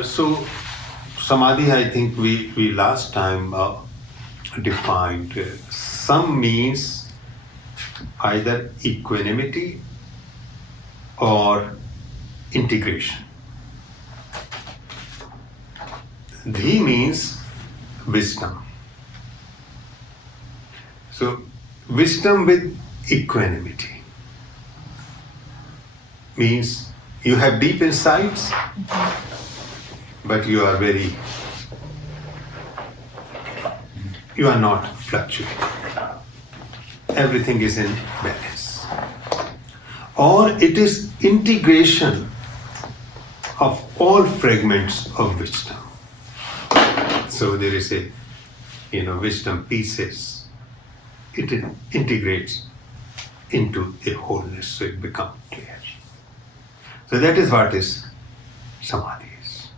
So Samadhi, I think we last time defined some means either equanimity or integration. Dhi means wisdom. So wisdom with equanimity means you have deep insights, but you are not fluctuating. Everything is in balance. Or it is integration of all fragments of wisdom. So there is a, wisdom pieces. It integrates into a wholeness, so it becomes clear. So that is what is Samadhi is.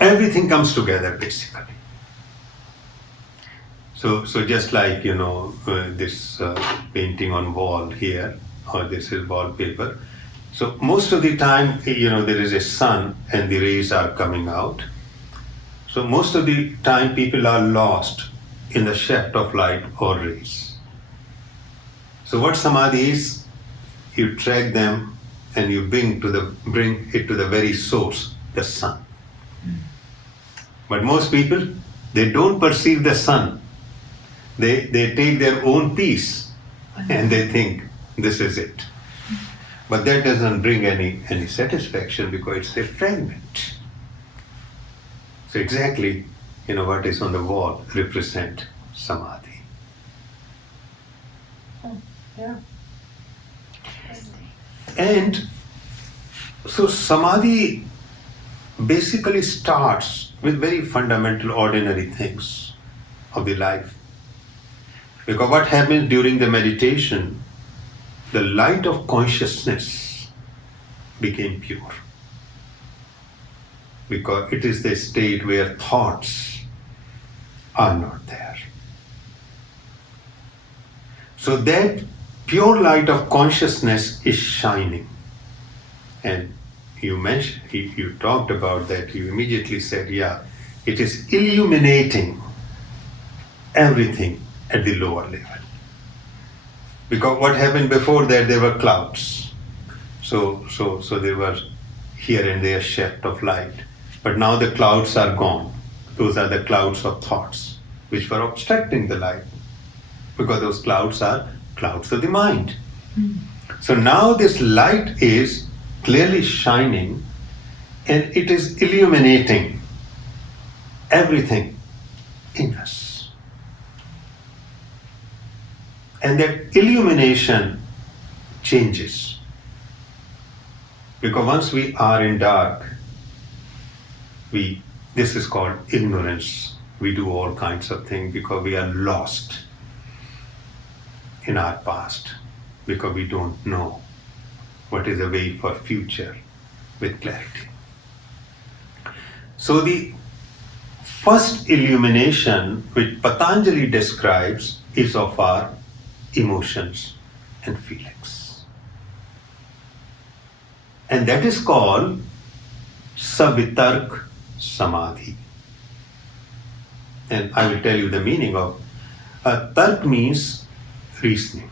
Everything comes together basically. So just like, this painting on wall here, or this is wallpaper. So most of the time, there is a sun and the rays are coming out. So most of the time people are lost in the shaft of light or rays. So what Samadhi is, you track them and you bring it to the very source, the sun. But most people, they don't perceive the sun. They take their own piece and they think this is it. But that doesn't bring any satisfaction because it's a fragment. So exactly, what is on the wall represent Samadhi. Yeah. And so Samadhi basically starts with very fundamental, ordinary things of the life. Because what happens during the meditation, the light of consciousness became pure. Because it is the state where thoughts are not there. So that pure light of consciousness is shining. And you talked about that, you immediately said, it is illuminating everything at the lower level. Because what happened before that, there were clouds. So there were here and there shaft of light. But now the clouds are gone. Those are the clouds of thoughts, which were obstructing the light. Because those clouds are clouds of the mind. So now this light is clearly shining and it is illuminating everything in us. And that illumination changes. Because once we are in dark, this is called ignorance. We do all kinds of things because we are lost in our past, because we don't know what is the way for future with clarity. So the first illumination which Patanjali describes is of our emotions and feelings. And that is called Savitark Samadhi. And I will tell you the meaning of Tark means reasoning.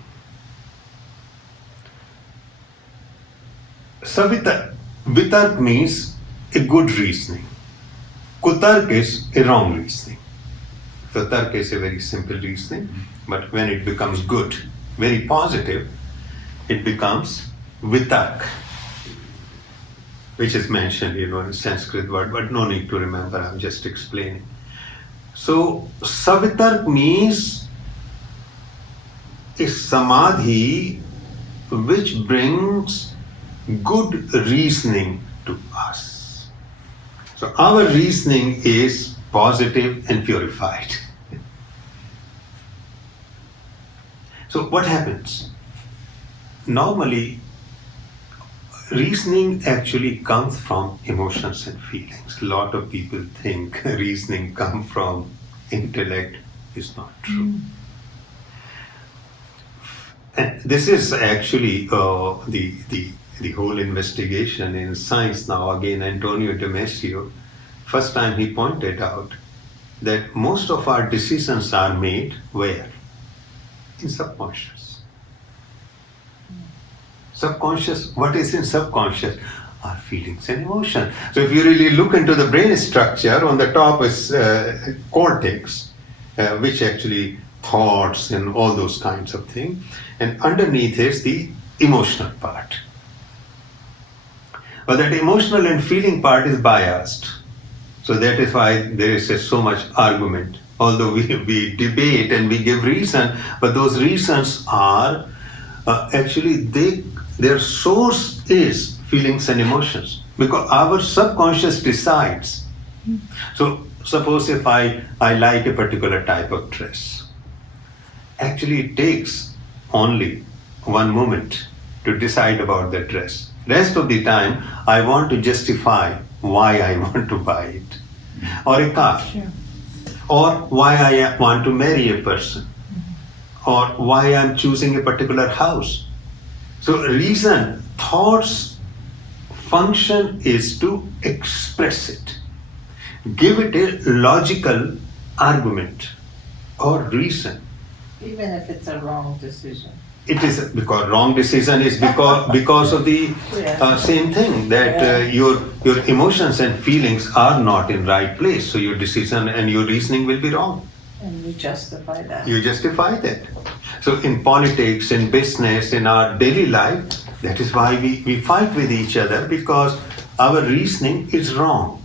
Vitark means a good reasoning. Kutark is a wrong reasoning. So Tark is a very simple reasoning, but when it becomes good, very positive, it becomes Vitark, which is mentioned, in Sanskrit word, but no need to remember, I'm just explaining. So Savitark means a samadhi which brings good reasoning to us. So our reasoning is positive and purified. So what happens? Normally, reasoning actually comes from emotions and feelings. A lot of people think reasoning comes from intellect. It's not true. And this is actually the the whole investigation in science now, again, Antonio Damasio, first time he pointed out that most of our decisions are made where? In subconscious. Subconscious, what is in subconscious? Our feelings and emotions. So if you really look into the brain structure, on the top is cortex, which actually thoughts and all those kinds of things, and underneath is the emotional part. But that emotional and feeling part is biased. So that is why there is so much argument. Although we debate and we give reason, but those reasons are actually their source is feelings and emotions. Because our subconscious decides. So suppose if I like a particular type of dress, actually it takes only one moment to decide about the dress. Rest of the time, I want to justify why I want to buy it. Or a car. Sure. Or why I want to marry a person. Or why I'm choosing a particular house. So reason, thoughts function is to express it. Give it a logical argument or reason. Even if it's a wrong decision. It is because wrong decision is because of the same thing that your emotions and feelings are not in right place. So your decision and your reasoning will be wrong. And you justify that. You justify that. So in politics, in business, in our daily life, that is why we fight with each other, because our reasoning is wrong.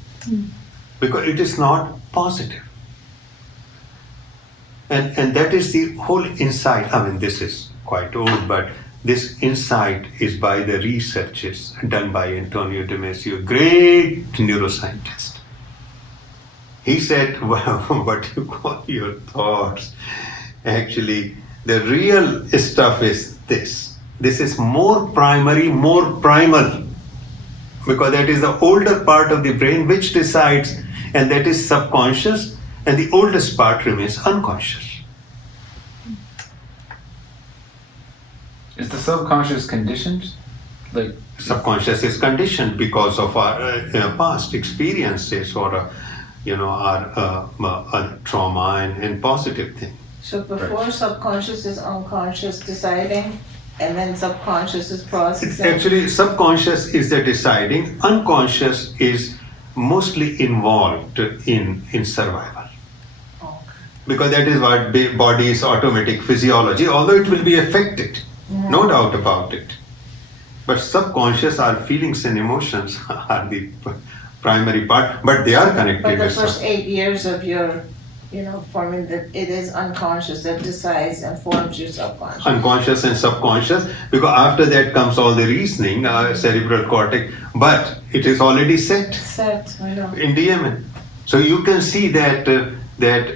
Because it is not positive. And that is the whole insight. I mean, this is quite old, but this insight is by the researches done by Antonio Damasio, great neuroscientist. He said, well, what you call your thoughts, actually, the real stuff is this. This is more primary, more primal, because that is the older part of the brain which decides, and that is subconscious, and the oldest part remains unconscious. Is the subconscious conditioned? Like subconscious is conditioned because of our past experiences or our trauma and positive thing. So before subconscious is unconscious deciding, and then subconscious is processing. Actually, subconscious is the deciding. Unconscious is mostly involved in survival. Okay. Because that is what body's automatic physiology, although it will be affected, no doubt about it. But subconscious, our feelings and emotions are the primary part, but they are connected. But the first 8 years of your, forming that it is unconscious that decides and forms your subconscious. Unconscious and subconscious, because after that comes all the reasoning, cerebral cortex, but it is already set. Set, I know. In DMN. So you can see that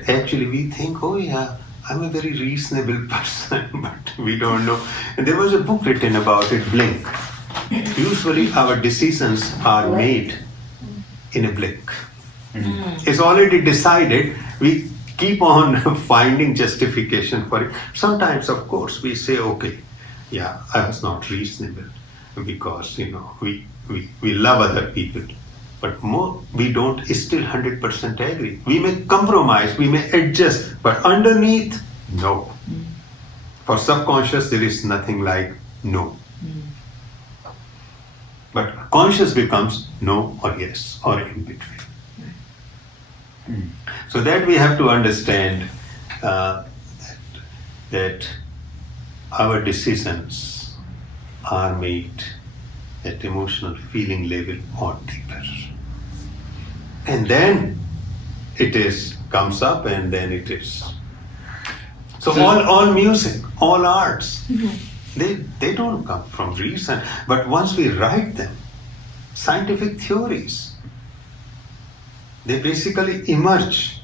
actually we think, oh yeah, I'm a very reasonable person, but we don't know. And there was a book written about it, Blink. Usually our decisions are made in a blink. It's already decided. We keep on finding justification for it. Sometimes, of course, we say, okay, yeah, I was not reasonable because, we love other people. But more, we don't still 100% agree. We may compromise, we may adjust, but underneath, no. For subconscious, there is nothing like no. But conscious becomes no or yes or in between. So that we have to understand that our decisions are made at emotional feeling level or deeper. And then it comes up and then it is. So all music, all arts, they don't come from reason. But once we write them, scientific theories, they basically emerge.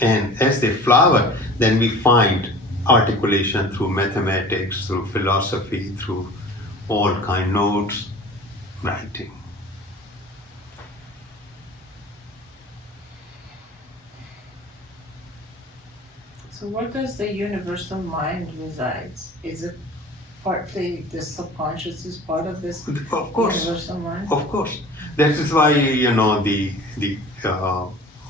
And as they flower, then we find articulation through mathematics, through philosophy, through all kind notes, writing. So where does the universal mind resides? Is it partly the subconscious is part of this Of course. universal mind? Of course. That is why, the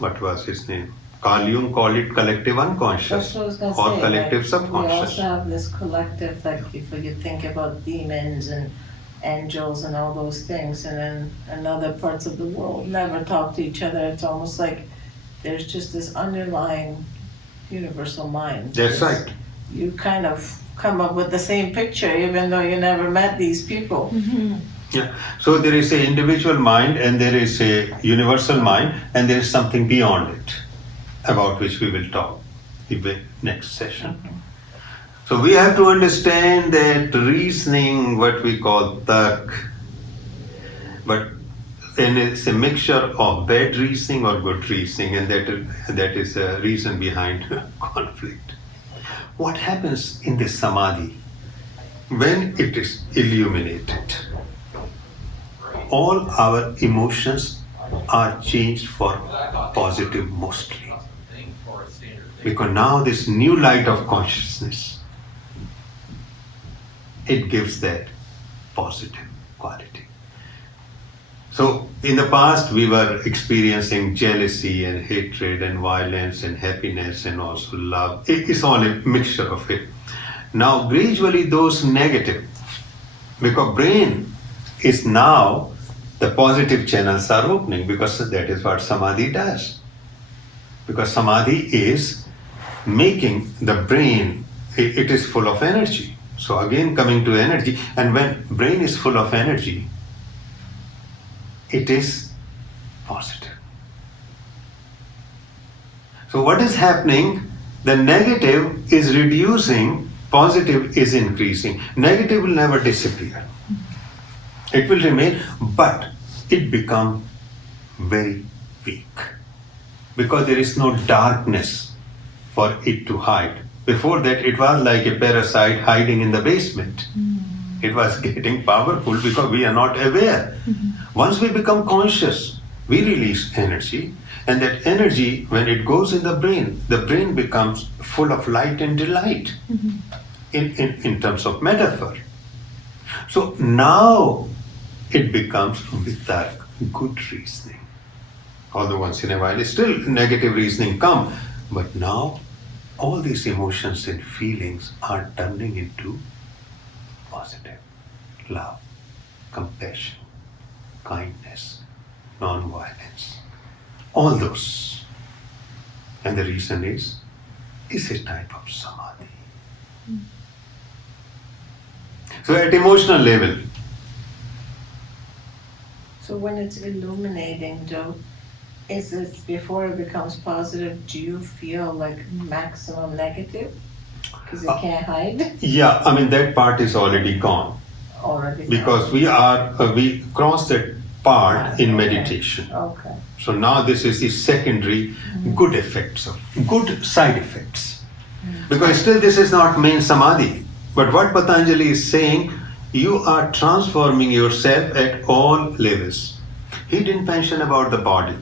what was his name? Carl Jung called it collective unconscious That's what I was gonna or say. collective We subconscious. also have this collective, like if you think about demons and angels and all those things, and then another parts of the world never talk to each other. It's almost like there's just this underlying universal mind. That's right. You kind of come up with the same picture even though you never met these people. Yeah. So there is a individual mind and there is a universal mind and there is something beyond it about which we will talk in the next session. So we have to understand that reasoning, what we call tark, but and it's a mixture of bad reasoning or good reasoning, and that is the reason behind conflict. What happens in the samadhi when it is illuminated? All our emotions are changed for positive mostly. Because now this new light of consciousness, it gives that positive quality. So in the past we were experiencing jealousy and hatred and violence and happiness and also love. It's all a mixture of it. Now gradually those negative, because brain is now, the positive channels are opening because that is what samadhi does. Because samadhi is making the brain, it is full of energy. So again coming to energy, and when brain is full of energy, it is positive. So what is happening? The negative is reducing, positive is increasing. Negative will never disappear. It will remain, but it becomes very weak. Because there is no darkness for it to hide. Before that, it was like a parasite hiding in the basement. It was getting powerful because we are not aware. Once we become conscious, we release energy, and that energy, when it goes in the brain becomes full of light and delight in terms of metaphor. So now it becomes vitark, good reasoning. Although once in a while still negative reasoning come, but now all these emotions and feelings are turning into positive love, compassion, kindness, non-violence, all those. And the reason is a type of samadhi. So at emotional level. So when it's illuminating, Joe, is it before it becomes positive, do you feel like maximum negative? Because it can't hide Yeah, I mean that part is already gone. already. Because we cross that part in meditation. Okay. So now this is the secondary good effects, good side effects. Because still this is not main samadhi. But what Patanjali is saying, you are transforming yourself at all levels. He didn't mention about the body,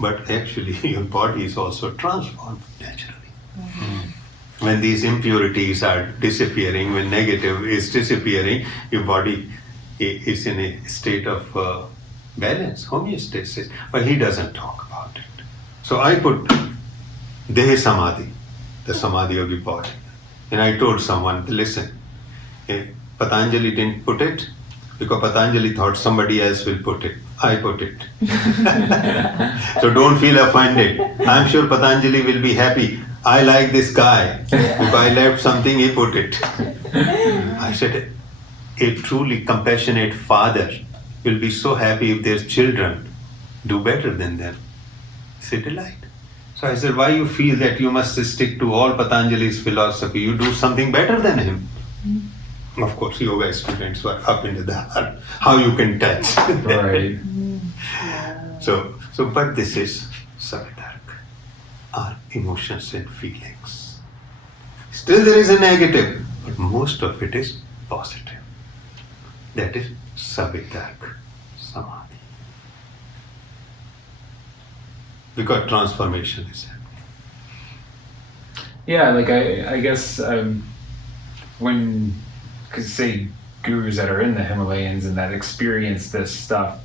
but actually your body is also transformed naturally. When these impurities are disappearing, when negative is disappearing, your body is in a state of balance, homeostasis. But he doesn't talk about it. So I put Deha Samadhi, the Samadhi of the body. And I told someone, listen, Patanjali didn't put it because Patanjali thought somebody else will put it. I put it. So don't feel offended. I'm sure Patanjali will be happy. I like this guy. If I left something, he put it. I said, a truly compassionate father will be so happy if their children do better than them. It's a delight. So I said, why you feel that you must stick to all Patanjali's philosophy? You do something better than him. Of course, yoga students were up into the heart. How you can touch. Right. But this is savitark, our emotions and feelings. Still there is a negative, but most of it is positive. That is savitark, samadhi. Because transformation is happening. Yeah, like I guess when because say gurus that are in the Himalayas and that experience this stuff,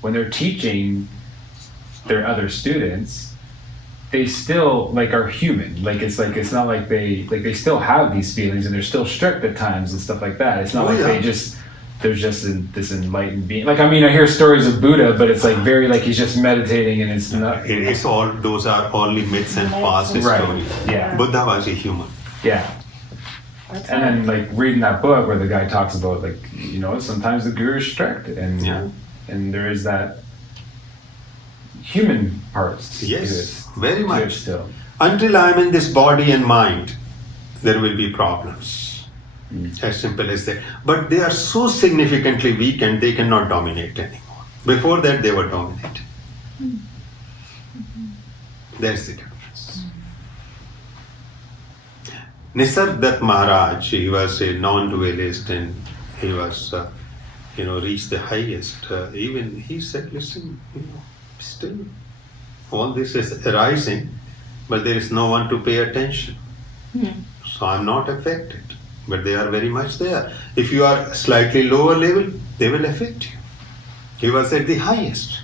when they're teaching their other students, they still like are human. Like it's not like they still have these feelings and they're still strict at times and stuff like that. It's not they're just this enlightened being. Like, I mean, I hear stories of Buddha, but it's like very like he's just meditating and it's not. It's all, those are only myths and false Right. stories. Yeah. Buddha was a human. Yeah. And then like reading that book where the guy talks about like, sometimes the guru is strict and there is that human parts. Yes, very to it much. still. Until I'm in this body and mind, there will be problems. As simple as that. But they are so significantly weakened, they cannot dominate anymore. Before that, they were dominated. That's the difference. Nisargadatta Maharaj, he was a non-dualist and he was, reached the highest. Even he said, listen, still all this is arising, but there is no one to pay attention. So I'm not affected, but they are very much there. If you are slightly lower level, they will affect you. He was at the highest.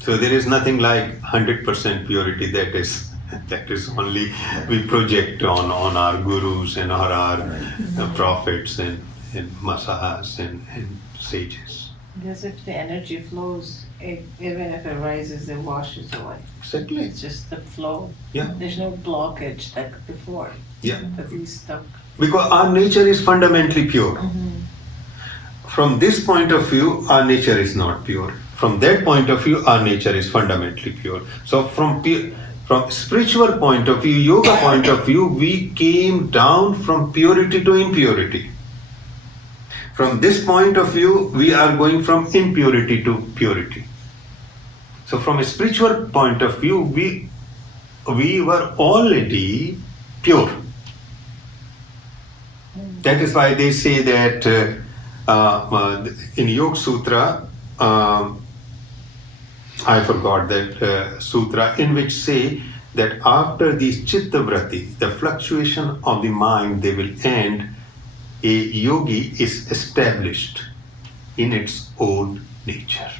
So there is nothing like 100% purity that is only we project on our gurus and our prophets and masahas and sages. Because if the energy flows, even if it rises, it washes away. Exactly. It's just the flow. Yeah. There's no blockage like before. Yeah. But we stuck. Because our nature is fundamentally pure. From this point of view, our nature is not pure. From that point of view, our nature is fundamentally pure. So from spiritual point of view, yoga point of view, we came down from purity to impurity. From this point of view, we are going from impurity to purity. So from a spiritual point of view, we were already pure. That is why they say that in Yoga Sutra, I forgot that sutra, in which say that after these chitta vritti, the fluctuation of the mind, they will end. A yogi is established in its own nature,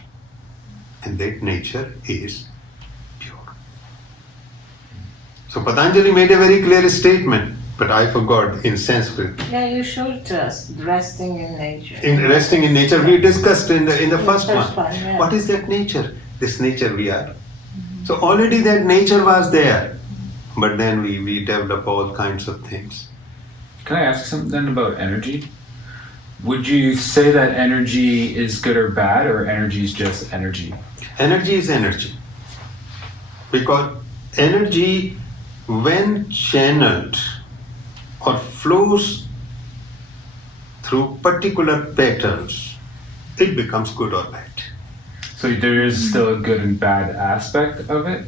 and that nature is pure. So Patanjali made a very clear statement, but I forgot in Sanskrit. Yeah, you showed us resting in nature. In resting in nature, we discussed in the first one. Yeah. What is that nature? This nature we are. So already that nature was there, but then we develop all kinds of things. Can I ask something then about energy? Would you say that energy is good or bad, or energy is just energy? Energy is energy. Because energy, when channeled or flows through particular patterns, it becomes good or bad. So there is still a good and bad aspect of it?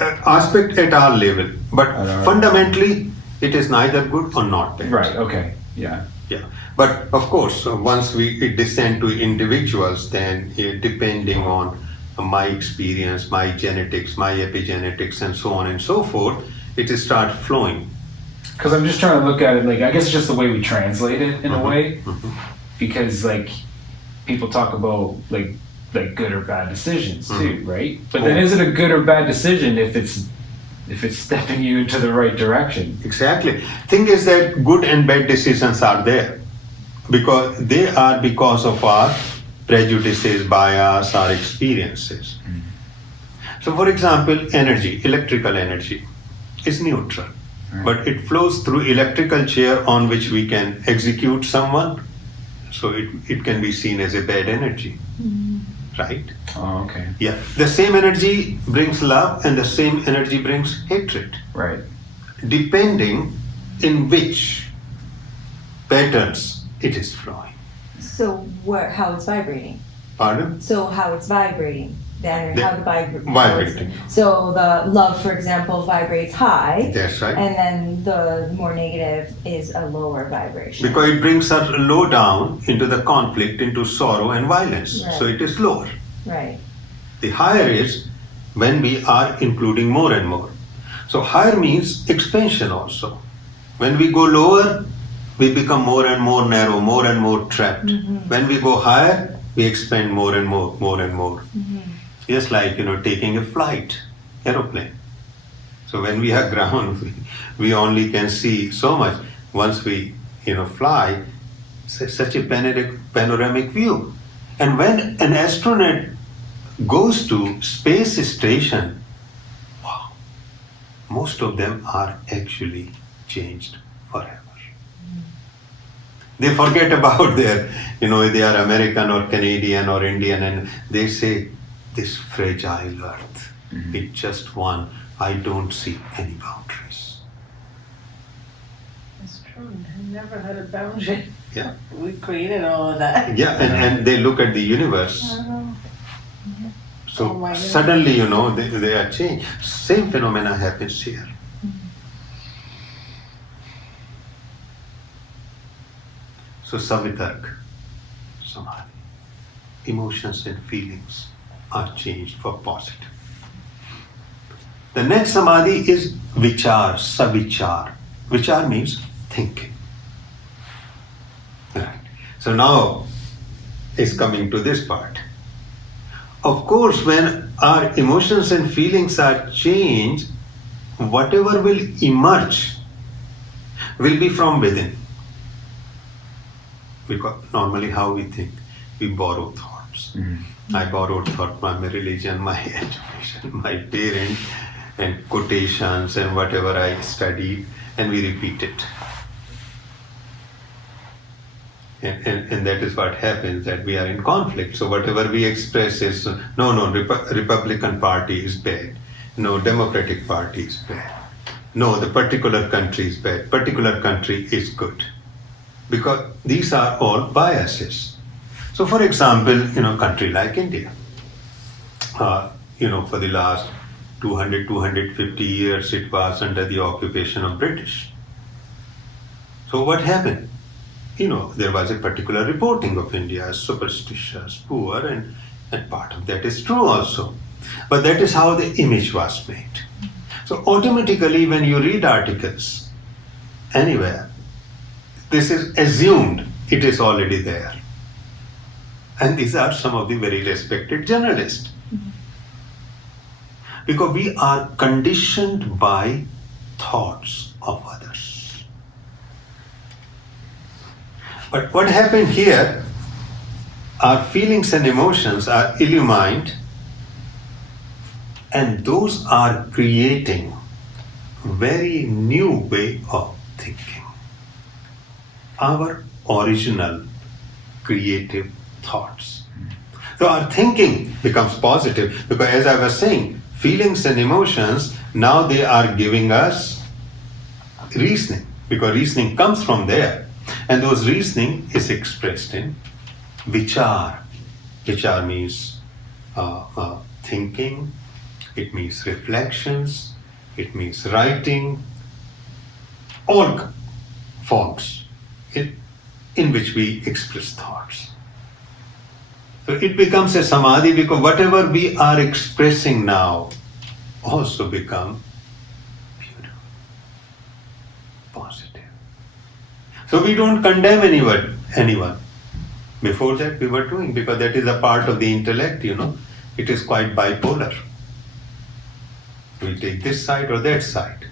Aspect at our level, but At our fundamentally it is neither good or not bad. Right, okay, yeah. Yeah, but of course, once we descend to individuals, then depending on my experience, my genetics, my epigenetics, and so on and so forth, it starts flowing. Because I'm just trying to look at it, like, I guess it's just the way we translate it in a way. Because, like, people talk about, like good or bad decisions too, right? But then is it a good or bad decision if it's stepping you into the right direction? Exactly. Thing is that good and bad decisions are there because they are because of our prejudices, bias, our experiences. So for example, energy, electrical energy is neutral, but it flows through electrical chair on which we can execute someone. So it can be seen as a bad energy. Right? Oh, okay. Yeah. The same energy brings love and the same energy brings hatred. Right. Depending in which patterns it is flowing. So how it's vibrating. Pardon? So how it's vibrating. Then how the vibrating. So the love, for example, vibrates high. That's right. And then the more negative is a lower vibration. Because it brings us low down into the conflict, into sorrow and violence. Right. So it is lower. Right. The higher is when we are including more and more. So higher means expansion also. When we go lower, we become more and more narrow, more and more trapped. When we go higher, we expand more and more, more and more. Just like, taking a flight, aeroplane. So when we are ground, we only can see so much. Once we, fly, such a panoramic view. And when an astronaut goes to space station, wow, most of them are actually changed forever. They forget about their, they are American or Canadian or Indian, and they say, this fragile earth, it's just one. I don't see any boundaries. It's true. We never had a boundary. Yeah. We created all of that. Yeah, and they look at the universe. So Oh my goodness. suddenly, they are changed. Same phenomena happens here. So Savitark, Samadhi, emotions and feelings are changed for positive. The next Samadhi is Vichar, Savichar. Vichar means thinking. Right. So now is coming to this part. Of course, when our emotions and feelings are changed, whatever will emerge will be from within. Because normally how we think, we borrow thoughts. I borrowed thought from my religion, my education, my parents, and quotations and whatever I studied, and we repeat it. And that is what happens, that we are in conflict. So whatever we express is, no, Republican Party is bad. No, Democratic Party is bad. No, the particular country is bad. Particular country is good. Because these are all biases. So for example, country like India, for the last 250 years it was under the occupation of British. So what happened? There was a particular reporting of India as superstitious, poor, and part of that is true also. But that is how the image was made. So automatically when you read articles anywhere, this is assumed it is already there. And these are some of the very respected journalists. Because we are conditioned by thoughts of others. But what happened here, our feelings and emotions are illumined, and those are creating very new way of thinking. Our original creative thoughts. So our thinking becomes positive, because as I was saying, feelings and emotions, now they are giving us reasoning, because reasoning comes from there. And those reasoning is expressed in vichar. Vichar means thinking, it means reflections, it means writing, all forms in which we express thoughts. So it becomes a samadhi, because whatever we are expressing now also become beautiful, positive. So we don't condemn anyone. Before that we were doing, because that is a part of the intellect, it is quite bipolar. We take this side or that side.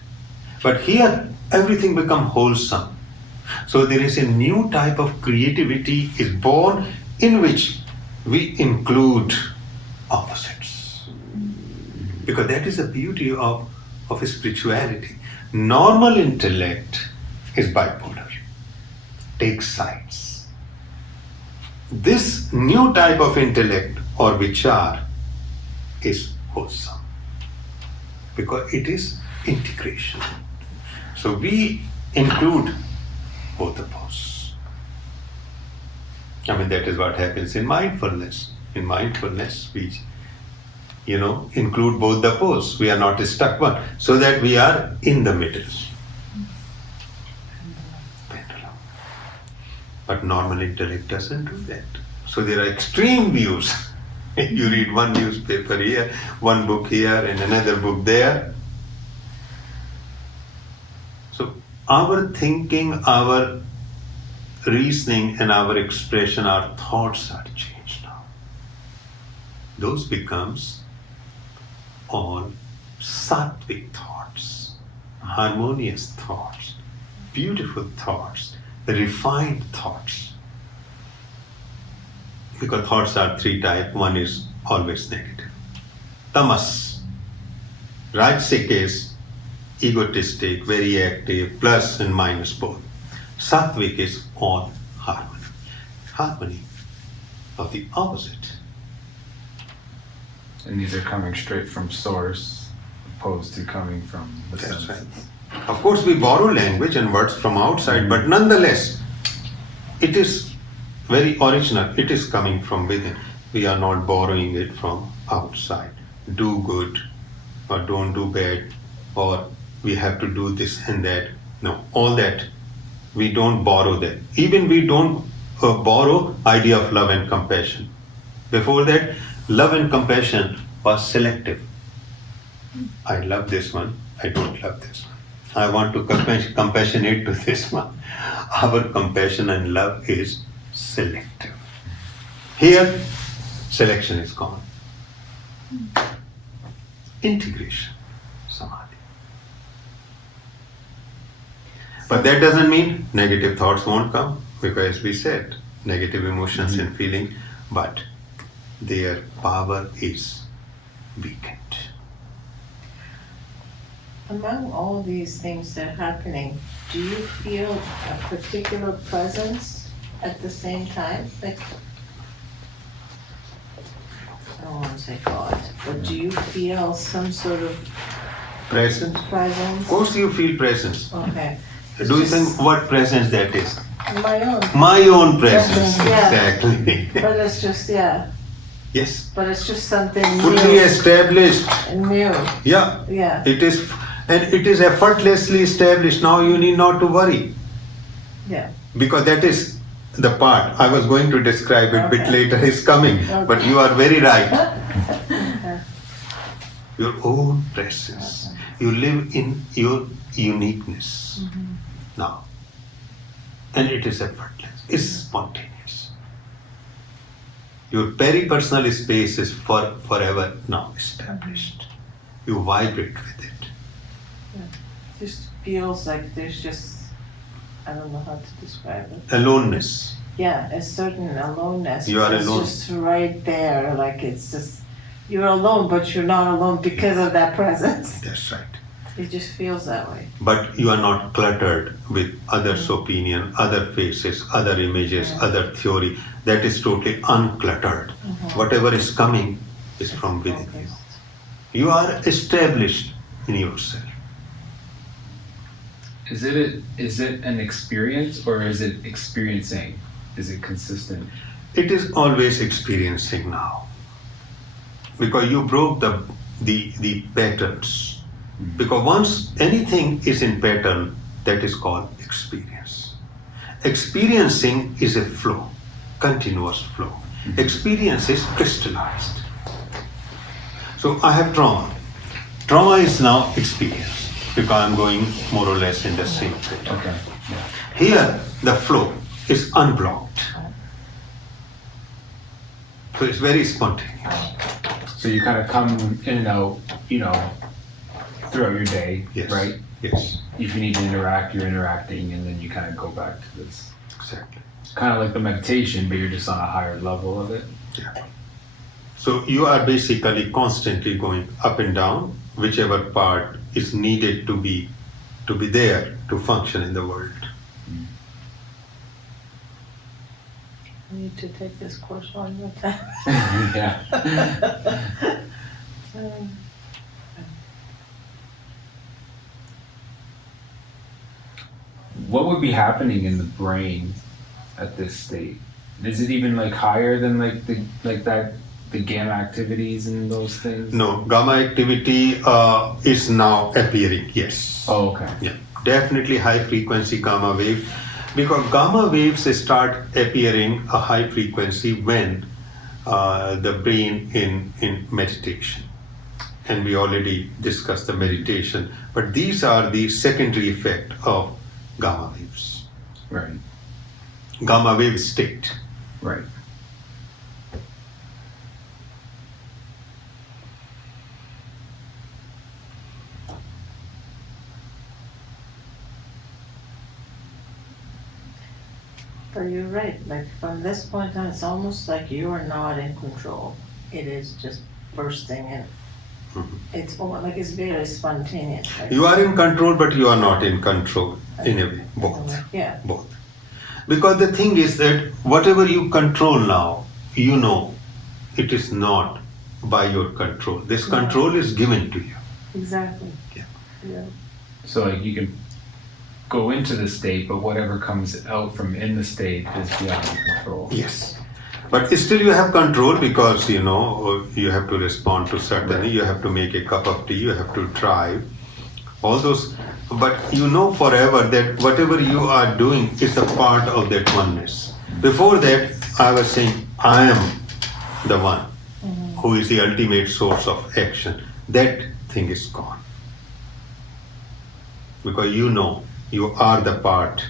But here everything becomes wholesome. So there is a new type of creativity is born, in which we include opposites. Because that is the beauty of spirituality. Normal intellect is bipolar, takes sides. This new type of intellect or vichar is wholesome, because it is integration. So we include both of us. That is what happens in mindfulness. In mindfulness, we, include both the poles. We are not stuck one, so that we are in the middle. Pendulum. But normal intellect doesn't do that. So there are extreme views. You read one newspaper here, one book here, and another book there. our thinking, our reasoning, and our expression, our thoughts are changed now. Those becomes all sattvic thoughts, harmonious thoughts, beautiful thoughts, refined thoughts. Because thoughts are three types. One is always negative. Tamas. Rajasic is egotistic, very active, plus and minus both. Sattvic is all harmony. Harmony of the opposite. And these are coming straight from source, opposed to coming from the That's senses. right. Of course, we borrow language and words from outside, but nonetheless, it is very original. It is coming from within. We are not borrowing it from outside. Do good or don't do bad, or we have to do this and that. No, all that, we don't borrow that. Even we don't borrow idea of love and compassion. Before that, love and compassion was selective. I love this one, I don't love this one. I want to compassionate to this one. Our compassion and love is selective. Here, selection is gone. Integration, samadhi. But that doesn't mean negative thoughts won't come, because we said negative emotions and feeling, but their power is weakened. Among all these things that are happening, do you feel a particular presence at the same time? Like, I don't want to say God, but do you feel some sort of Presence? presence? Of course you feel presence. Okay. Do you think what presence that is? My own. My own presence, Yeah. exactly. But it's just, yeah. Yes. But it's just something Fully new. established. New. Yeah. Yeah. It is, and it is effortlessly established. Now you need not to worry. Yeah. Because that is the part I was going to describe it bit Okay. later is coming. But Okay. you are very right. Your own presence. You live in your uniqueness now. And it is effortless. It's spontaneous. Your peripersonal space is forever now established. You vibrate with it. Just feels like there's just, I don't know how to describe it. Aloneness. Yeah, a certain aloneness. You are it's alone. just right there. Like it's just, you're alone, but you're not alone because of that presence. That's right. It just feels that way. But you are not cluttered with others' opinion, other faces, other images, other theory. That is totally uncluttered. Whatever is coming is from within you. Focused. You are established in yourself. Is it an experience or is it experiencing? Is it consistent? It is always experiencing now. Because you broke the patterns. Because once anything is in pattern, that is called experience. Experiencing is a flow, continuous flow. Experience is crystallized. So I have trauma. Trauma is now experience, because I'm going more or less in the same pattern. Okay. Yeah. Here, the flow is unblocked. So it's very spontaneous. So you kind of come in and out, throughout your day, Yes. right? Yes, If you need to interact, you're interacting, and then you kind of go back to this. exactly. Kind of like the meditation, but you're just on a higher level of it. Yeah. So you are basically constantly going up and down, whichever part is needed to be there to function in the world. I need to take this course one more time. Yeah. What would be happening in the brain at this state? Is it even like higher than the gamma activities and those things? No, gamma activity is now appearing, yes. Oh, okay. Yeah, definitely high frequency gamma wave, because gamma waves start appearing a high frequency when the brain in meditation. And we already discussed the meditation, but these are the secondary effect of gamma waves. Right. Gamma wave state. Right. But you're right, like from this point on, it's almost like you're not in control. It is just bursting and it's almost like it's very spontaneous. Like, You are in control, but you are not in control in a way. Both. Yeah. Both. Because the thing is that whatever you control now, you know it is not by your control. This control is given to you. Exactly. Yeah. Yeah. So like you can go into the state, but whatever comes out from in the state is beyond your control. Yes. But still you have control because, you know, you have to respond to certainly, you have to make a cup of tea, you have to drive, all those. But you know forever that whatever you are doing is a part of that oneness. Before that, I was saying, I am the one who is the ultimate source of action. That thing is gone. Because you know you are the part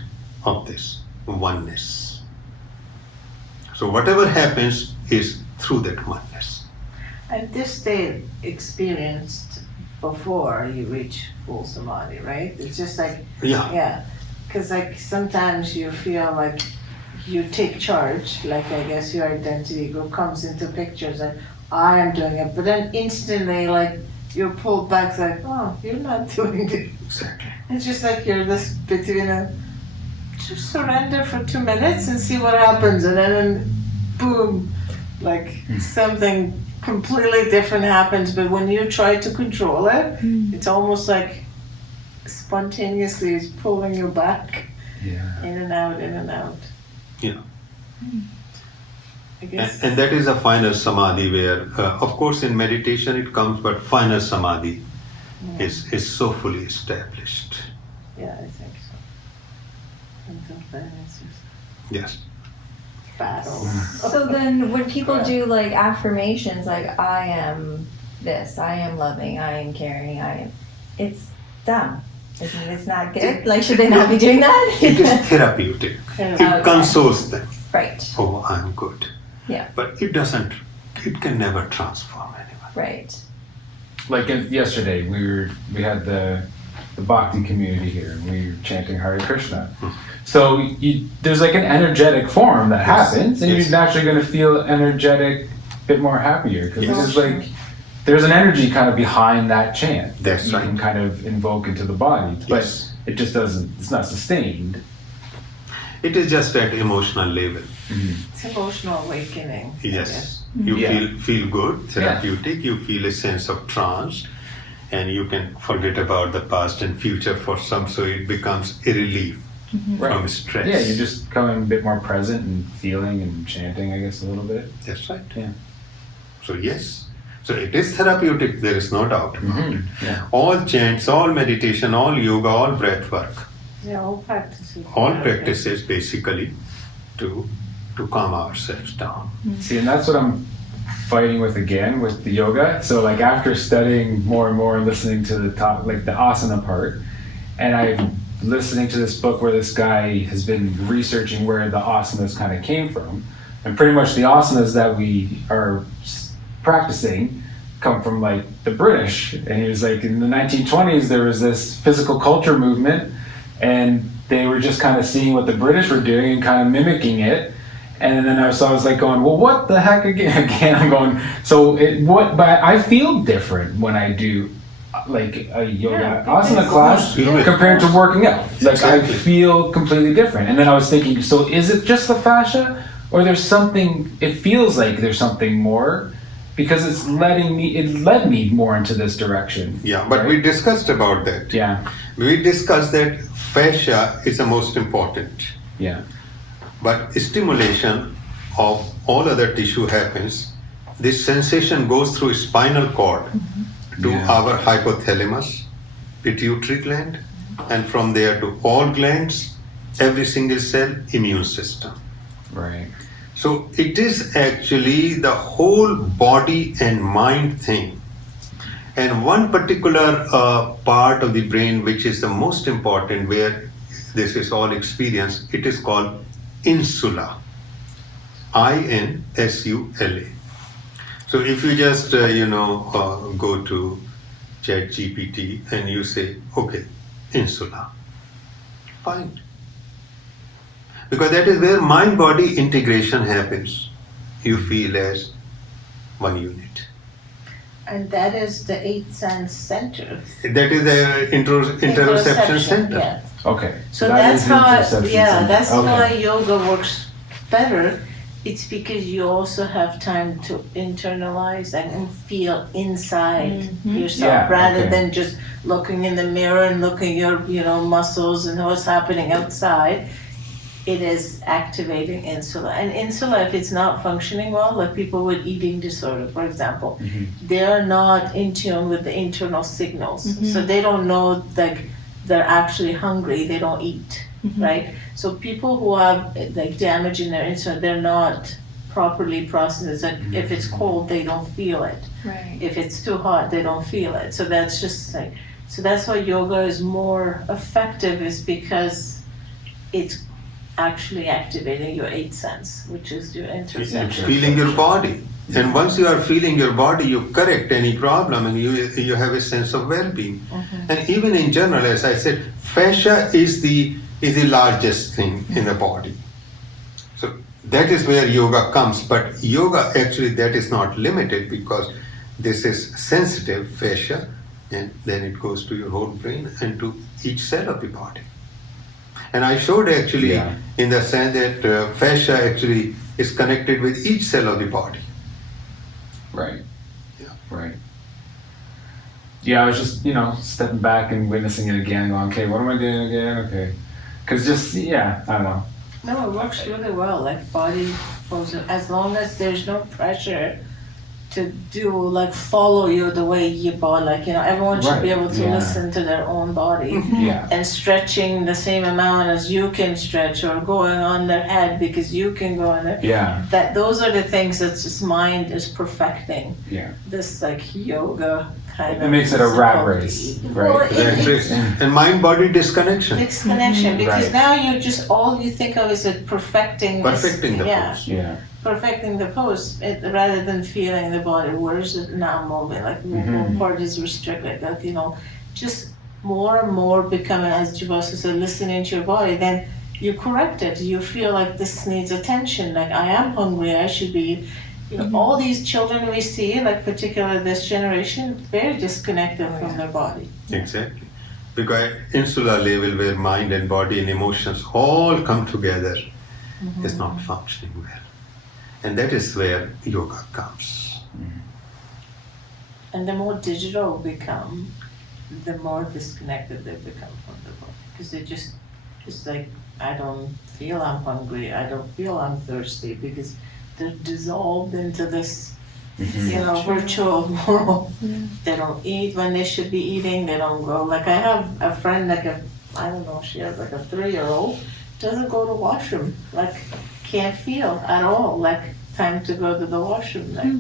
of this oneness. So whatever happens is through that oneness. And this state experienced before you reach full samadhi, right? It's just like, Yeah. because like sometimes you feel like you take charge, like I guess your identity group comes into pictures and I am doing it, but then instantly like you're pulled back like, oh, you're not doing it. Exactly. It's just like you're this between just surrender for 2 minutes and see what happens, and then boom, like something completely different happens. But when you try to control it, it's almost like spontaneously it's pulling you back Yeah. in and out, in and out. Yeah. I guess. And that is a final samadhi where, of course, in meditation it comes, but final samadhi is so fully established. Yeah, I think so. Until then, it's just Yes. battle. So then when people do like affirmations like I am this, I am loving, I am caring, it's dumb. It's not good. Like should they not be doing that? It is therapeutic. Okay. It consoles them. Right. Oh, I'm good. Yeah. But it can never transform anyone. Right. Like yesterday, we had the Bhakti community here, and we were chanting Hare Krishna. So there's like an energetic form that happens, and Yes. you're naturally going to feel energetic, a bit more happier, because Yes. it's like there's an energy kind of behind that chant That's that you right. can kind of invoke into the body, but Yes. it just doesn't. It's not sustained. It is just at emotional level. It's emotional awakening. I guess. Yes. You Yeah. feel good, therapeutic, you feel a sense of trance, and you can forget about the past and future for some, so it becomes a relief from stress. Yeah, you're just becoming a bit more present and feeling and chanting, I guess, a little bit. That's right. Yeah. So yes. So it is therapeutic, there is no doubt about it. Yeah. All chants, all meditation, all yoga, all breath work, Yeah, all practices. all practices basically to calm ourselves down. See, and that's what I'm fighting with again with the yoga. So like after studying more and more and listening to the top, like the asana part, and I'm listening to this book where this guy has been researching where the asanas kind of came from, and pretty much the asanas that we are practicing come from like the British. And he was like, in the 1920s there was this physical culture movement, and they were just kind of seeing what the British were doing and kind of mimicking it. And then I was like going, well, what the heck again? I'm going, but I feel different when I do like a yoga asana class compared to working out. Like Exactly. I feel completely different. And then I was thinking, so is it just the fascia, or there's something? It feels like there's something more, because it led me more into this direction. Yeah, but we discussed about that. Yeah, We discussed that fascia is the most important. yeah, But stimulation of all other tissue happens. This sensation goes through spinal cord to Yeah. our hypothalamus, pituitary gland, and from there to all glands, every single cell, immune system. right. So it is actually the whole body and mind thing. And one particular part of the brain which is the most important, where this is all experience, it is called insula. INSULA. So if you just go to ChatGPT and you say, okay, insula, fine. Because that is where mind-body integration happens. You feel as one unit. And that is the eighth sense center. That is the interoception center. Yeah. Okay. So that that's is the how, interoception yeah, center. that's Okay. why yoga works better. It's because you also have time to internalize and feel inside yourself, Yeah, rather okay. than just looking in the mirror and looking at your muscles and what's happening outside. It is activating insula. And insula, if it's not functioning well, like people with eating disorder, for example, they are not in tune with the internal signals. So they don't know, like, they're actually hungry, they don't eat, right? So people who have like damage in their insula, they're not properly processed. Like if it's cold, they don't feel it. Right. If it's too hot, they don't feel it. So that's just like, so that's why yoga is more effective, is because it's actually activating your eighth sense, which is your It's interoception. feeling your body. And once you are feeling your body, you correct any problem and you have a sense of well-being. And even in general, as I said, fascia is the largest thing in the body. So that is where yoga comes. But yoga actually, that is not limited, because this is sensitive fascia, and then it goes to your whole brain and to each cell of the body. And I showed actually in the sense that fascia actually is connected with each cell of the body. Right. Yeah. Right. Yeah, I was just, stepping back and witnessing it again, going, okay, what am I doing again? Okay. Because I don't know. No, it works really well. Like body poses, as long as there's no pressure to do, like, follow you the way your body, like, everyone should be Right, able to yeah. listen to their own body. Yeah. And stretching the same amount as you can stretch, or going on their head because you can go on there. Yeah. Those are the things that just mind is perfecting. Yeah. This like yoga kind It of. makes it a rat race, right? Well, it's And mind-body disconnection. disconnection, because Right. now you just, all you think of is it perfecting this- Perfecting the yeah, pose. Yeah. perfecting the pose, rather than feeling the body. Where is it now moving? Like one part is restricted. Like just more and more becoming, as Jivasu said, listening to your body. Then you correct it. You feel like this needs attention. Like I am hungry. I should be. All these children we see, like particularly this generation, very disconnected from their body. Exactly. Because insula level, where mind and body and emotions all come together, is not functioning well. And that is where yoga comes. And the more digital become, the more disconnected they become from the body. Because they it's like, I don't feel I'm hungry, I don't feel I'm thirsty, because they're dissolved into this, virtual world. They don't eat when they should be eating, they don't go. Like I have a friend, I don't know, she has like a 3-year-old, doesn't go to washroom, like can't feel at all, like time to go to the washroom, like,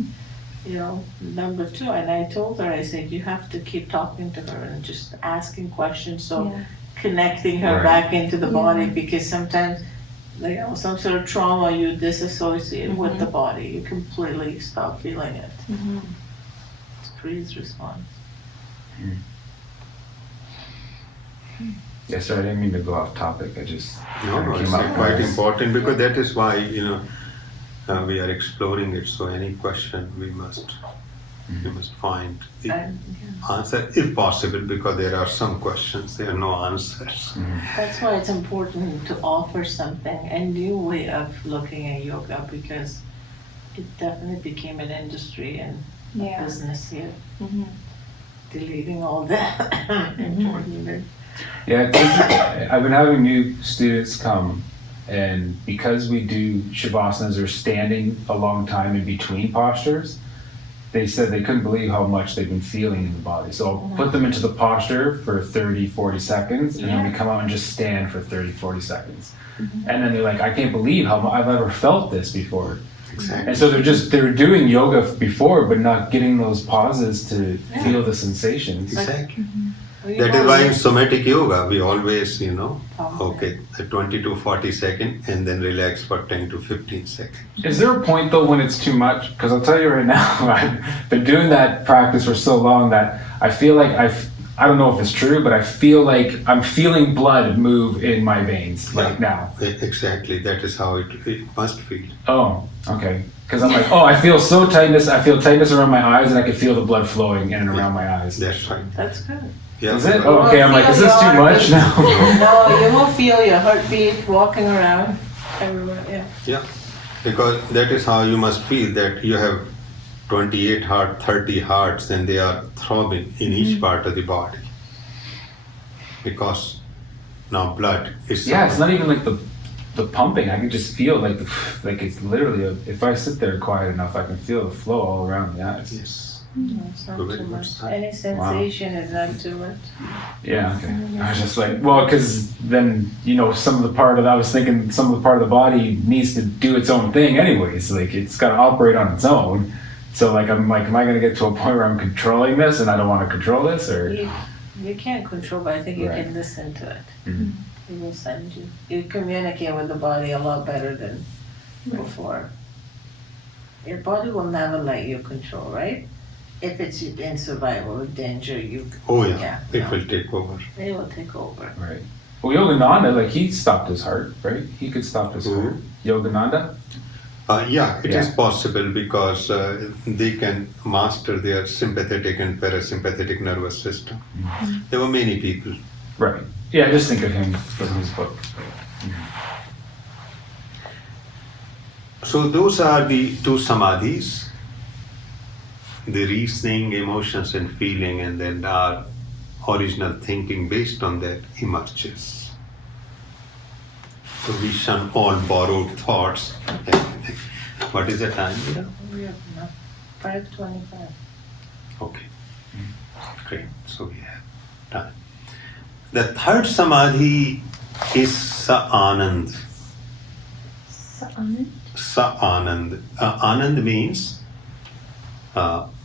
number 2. And I told her, I said, you have to keep talking to her and just asking questions, so connecting her Right. back into the body, because sometimes, some sort of trauma you disassociate with the body, you completely stop feeling it. It's a freeze response. Yeah, sorry, I didn't mean to go off topic. I just No, it's came up quite with- important, because that is why, we are exploring it. So any question we must find the And answer if possible, because there are some questions, there are no answers. that's why it's important to offer something, a new way of looking at yoga, because it definitely became an industry and Yeah. business here. Deleting all that important. Yeah, I've been having new students come, and because we do Shavasanas or standing a long time in between postures, they said they couldn't believe how much they've been feeling in the body. So I'll put them into the posture for 30, 40 seconds, and then we come out and just stand for 30, 40 seconds. And then they're like, I can't believe how I've ever felt this before. Exactly. And so they're doing yoga before, but not getting those pauses to feel the sensations. Exactly. That is why in somatic yoga, we always, Pump. okay, 20 to 40 seconds and then relax for 10 to 15 seconds. Is there a point though when it's too much? Because I'll tell you right now, I've been doing that practice for so long that I feel like I don't know if it's true, but I feel like I'm feeling blood move in my veins right now. Exactly, that is how it must feel. Oh, okay. Because I'm like, I feel tightness around my eyes, and I can feel the blood flowing in and around my eyes. That's right. That's good. Yeah. Is it? Oh, okay, I'm like, is this too much now? No, you will feel your heartbeat walking around everywhere. Yeah. Yeah, because that is how you must feel, that you have 28 heart, 30 hearts, and they are throbbing in each part of the body. Because now blood is... Yeah, it's not even like the pumping. I can just feel like it's literally, if I sit there quiet enough, I can feel the flow all around the eyes. Yes. No, it's not Good, too good much. sign. Any sensation is not too much. Yeah, okay. I was just like, well, because then, some of the part of the body needs to do its own thing anyways. Like, it's got to operate on its own. So, like, I'm like, am I going to get to a point where I'm controlling this and I don't want to control this? Or You can't control, but I think you Right. can listen to it. Mhm. It will send you. You communicate with the body a lot better than before. Your body will never let you control, right? If it's in survival or danger, Oh yeah, it no. will take over. It will take over. Right. Well, Yogananda, like, he stopped his heart, right? He could stop his heart. Yogananda? Yeah, it is Yeah. possible because they can master their sympathetic and parasympathetic nervous system. There were many people. Right. Yeah, I just think of him from his book. So those are the two samadhis, the reasoning, emotions and feeling, and then our original thinking based on that emerges. So we shun all borrowed thoughts, everything. What is the time? We have 5:25. Okay, great. So we have time. The third samadhi is Sa-Anand. Sa-Anand. Anand means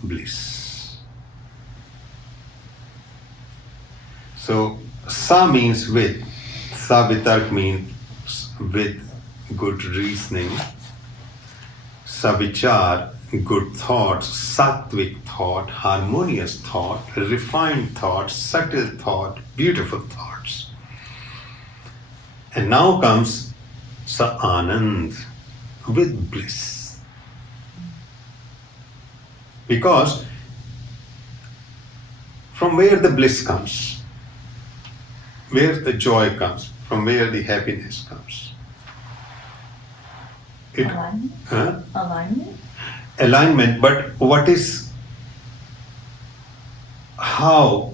bliss. So Sa means with. Sa-Vitark means with good reasoning. Sa-Vichar, good thoughts, sattvic thought, harmonious thought, refined thought, subtle thought, beautiful thoughts. And now comes Sa-Anand, with bliss. Because from where the bliss comes, where the joy comes, from where the happiness comes. Alignment? Huh? Alignment? Alignment, but what is, how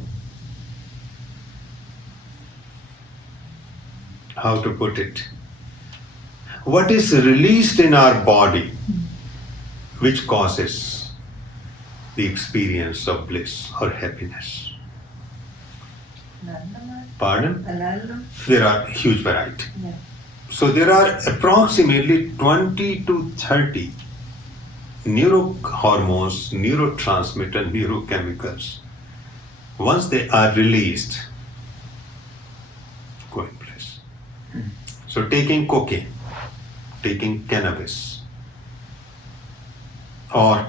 to put it? What is released in our body which causes the experience of bliss or happiness? Pardon? Ananda? There are huge variety. Yeah. So there are approximately 20 to 30 neurohormones, neurotransmitter, neurochemicals. Once they are released, go in place. So taking cocaine, taking cannabis, or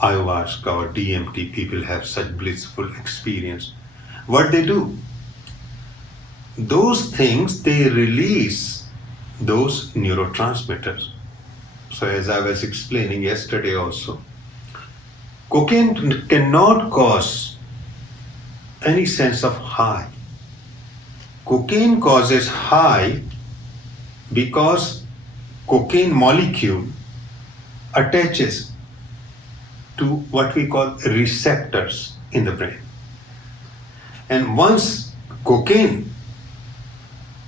ayahuasca or DMT, people have such blissful experience. What they do? Those things, they release those neurotransmitters. So as I was explaining yesterday also, cocaine cannot cause any sense of high. Cocaine causes high because cocaine molecule attaches to what we call receptors in the brain. And once cocaine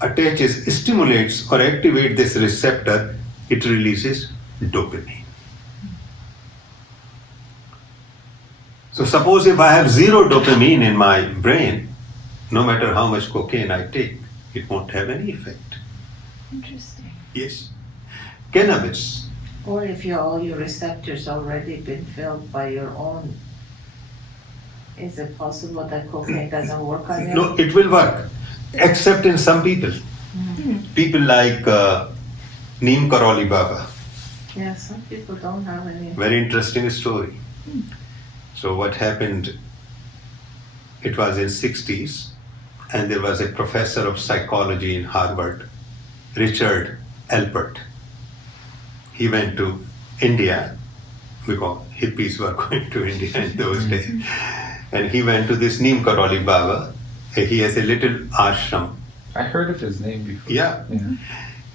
attaches, stimulates or activates this receptor, it releases dopamine. So suppose if I have zero dopamine in my brain, no matter how much cocaine I take, it won't have any effect. Interesting. Yes. Cannabis. Or if all your receptors already been filled by your own Is it possible that cocaine doesn't work on you? No, it will work, except in some people. People like Neem Karoli Baba. Yeah, some people don't have any. Very interesting story. So what happened, it was in 60s, and there was a professor of psychology in Harvard, Richard Alpert. He went to India, because hippies were going to India in those days. And he went to this Neem Karoli Baba. He has a little ashram. I heard of his name before. Yeah. Yeah.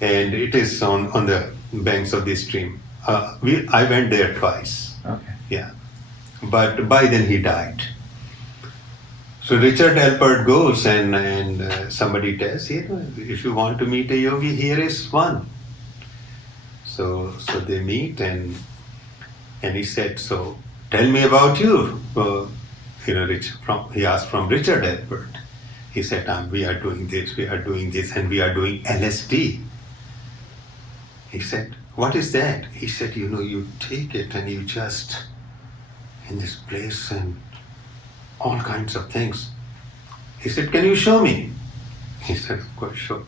And it is on the banks of the stream. I went there twice. Okay. Yeah. But by then he died. So Richard Alpert goes and somebody tells him, if you want to meet a yogi, here is one. So they meet and he said, so tell me about you. He asked from Richard Alpert. He said, we are doing this, and we are doing LSD. He said, what is that? He said, you take it and you just, in this place and all kinds of things. He said, can you show me? He said, of course, sure.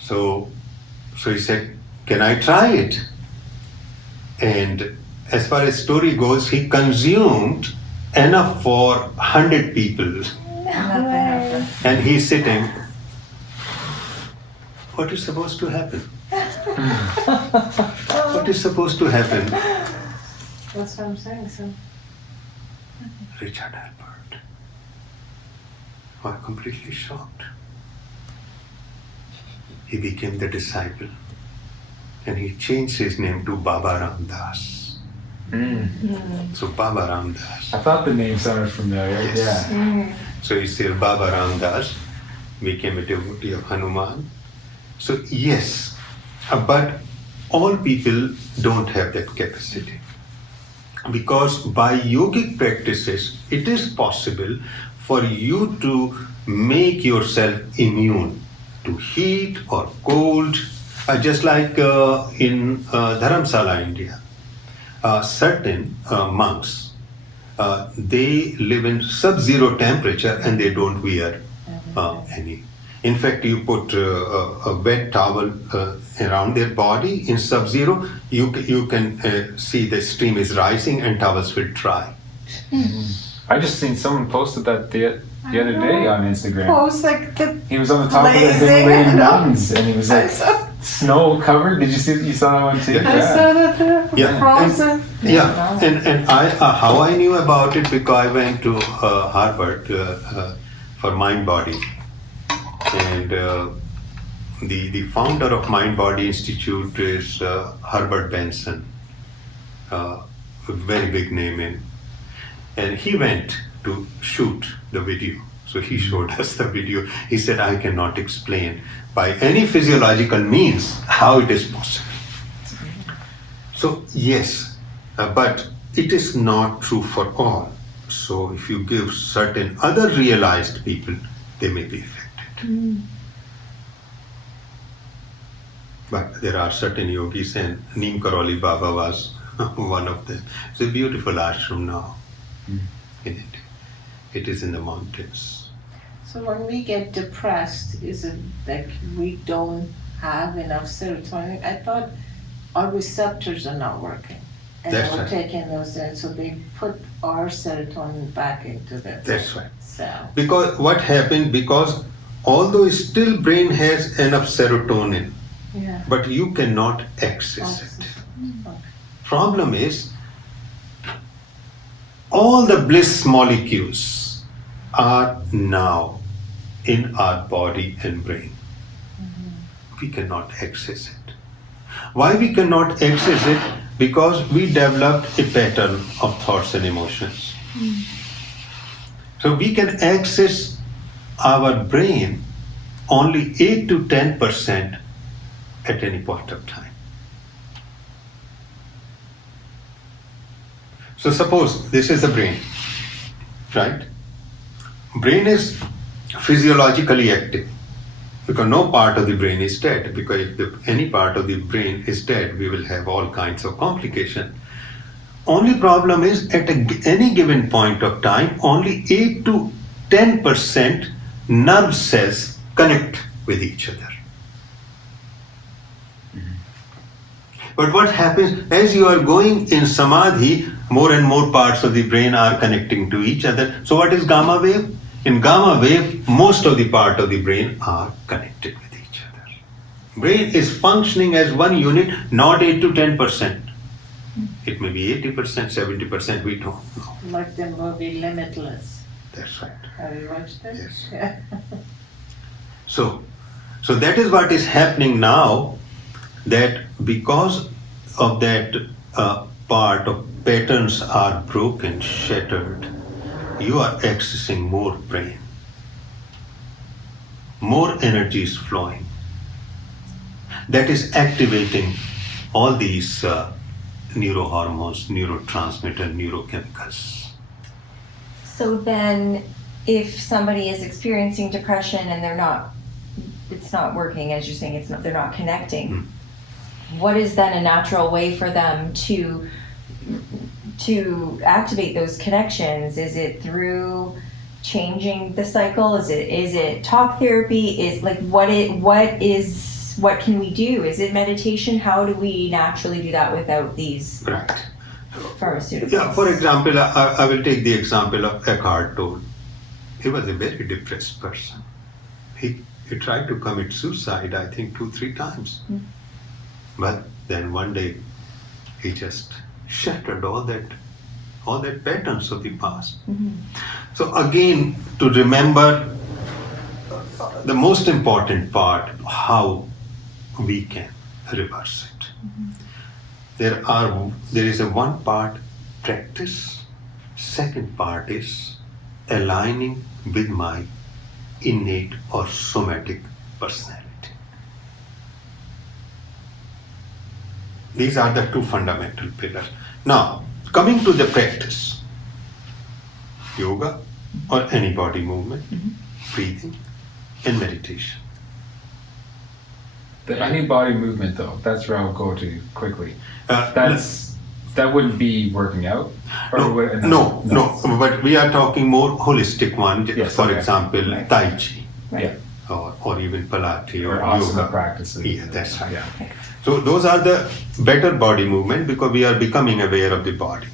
So he said, can I try it? And as far as story goes, he consumed enough for 100 people. Nothing happened. And he's sitting. What is supposed to happen? What is supposed to happen? That's what I'm saying. So Richard Alpert was completely shocked. He became the disciple and he changed his name to Baba Ram Das. So Baba Ram Das. I thought the name sounded familiar. Yes. Yeah. So he said Baba Ram Das became a devotee of Hanuman. So yes, but all people don't have that capacity. Because by yogic practices, it is possible for you to make yourself immune to heat or cold, just like in Dharamsala, India. Certain monks, they live in sub-zero temperature and they don't wear any. In fact, you put a wet towel around their body in sub-zero, you can see the steam is rising and towels will dry. I just seen someone posted that the other day on Instagram. post like the He was on the top of the Blazing Himalayan and- mountains and he was like snow covered. Did you saw that one too? Yeah. I saw that too. Yeah. Frozen. Yeah, and I how I knew about it because I went to Harvard for Mind Body, and the founder of Mind Body Institute is Herbert Benson, a very big name and he went to shoot the video. So he showed us the video. He said, I cannot explain by any physiological means how it is possible. So yes, but it is not true for all. So if you give certain other realized people, they may be affected. But there are certain yogis, and Neem Karoli Baba was one of them. It's a beautiful ashram now in it. It is in the mountains. So when we get depressed, is it like we don't have enough serotonin? I thought our receptors are not working. And That's we're right. taking those in, so they put our serotonin back into the That's right. cell. Because what happened, because although still brain has enough serotonin, Yeah. but you cannot access it. Problem is, all the bliss molecules are now in our body and brain. We cannot access it. Why we cannot access it? Because we developed a pattern of thoughts and emotions. So we can access our brain only 8 to 10% at any point of time. So suppose this is the brain, right? Brain is physiologically active because no part of the brain is dead, because if any part of the brain is dead, we will have all kinds of complication. Only problem is at any given point of time, only 8 to 10% nerve cells connect with each other. But what happens as you are going in samadhi, more and more parts of the brain are connecting to each other. So what is gamma wave? In gamma wave, most of the part of the brain are connected with each other. Brain is functioning as one unit, not 8 to 10%. It may be 80%, 70%, we don't know. Like the movie Limitless. That's right. Have you watched it? Yes. Yeah. So that is what is happening now, that because of that part of patterns are broken, shattered, you are accessing more brain. More energy is flowing. That is activating all these neurohormones, neurotransmitter, neurochemicals. So then, if somebody is experiencing depression and it's not working, as you're saying, they're not connecting, what is then a natural way for them to activate those connections? Is it through changing the cycle? Is it talk therapy? What can we do? Is it meditation? How do we naturally do that without these Right. pharmaceuticals? Yeah, for example, I will take the example of Eckhart Tolle. He was a very depressed person. He tried to commit suicide, I think, 2-3 times. But then one day, he just shattered all that patterns of the past. So again, to remember the most important part, how we can reverse it. There is a one part practice. Second part is aligning with my innate or somatic personality. These are the two fundamental pillars. Now, coming to the practice, yoga or any body movement, breathing and meditation. Any body movement, though, that's where I'll go to quickly. That wouldn't be working out? No, but we are talking more holistic one. Yes, for okay. example, Right. Tai Chi. Yeah. Or even Pilates or asana yoga. practices. Yeah, that's right. Yeah. So those are the better body movement because we are becoming aware of the body.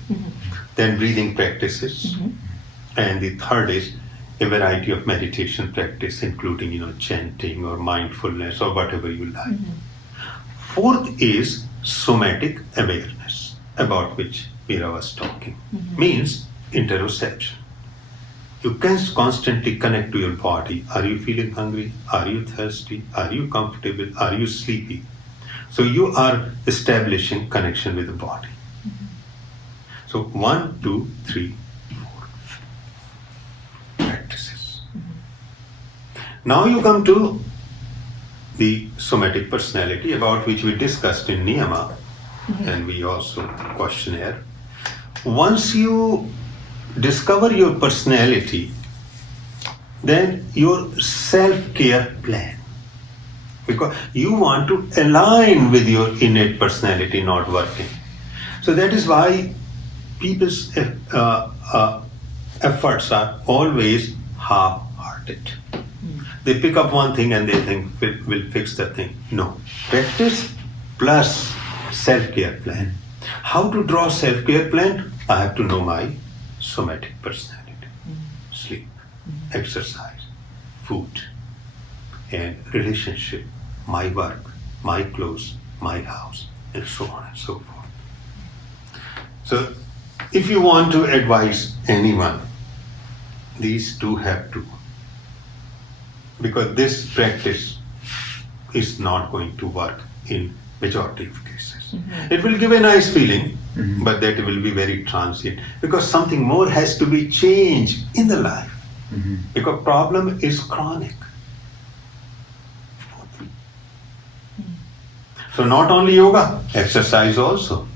Then breathing practices. And the third is a variety of meditation practice, including chanting or mindfulness or whatever you like. Fourth is somatic awareness, about which Veera was talking. Means interoception. You can constantly connect to your body. Are you feeling hungry? Are you thirsty? Are you comfortable? Are you sleepy? So you are establishing connection with the body. So 1, 2, 3, 4 practices. Now you come to the somatic personality, about which we discussed in Niyama and we also questionnaire. Once you discover your personality, then your self-care plan, because you want to align with your innate personality not working. So that is why people's efforts are always half-hearted. They pick up one thing and they think we'll fix that thing. No. Practice plus self-care plan. How to draw self-care plan? I have to know my somatic personality. Sleep, exercise, food, and relationship, my work, my clothes, my house, and so on and so forth. So if you want to advise anyone, these two have to, because this practice is not going to work in majority of cases. It will give a nice feeling, but that will be very transient, because something more has to be changed in the life, because problem is chronic. So not only yoga, exercise also.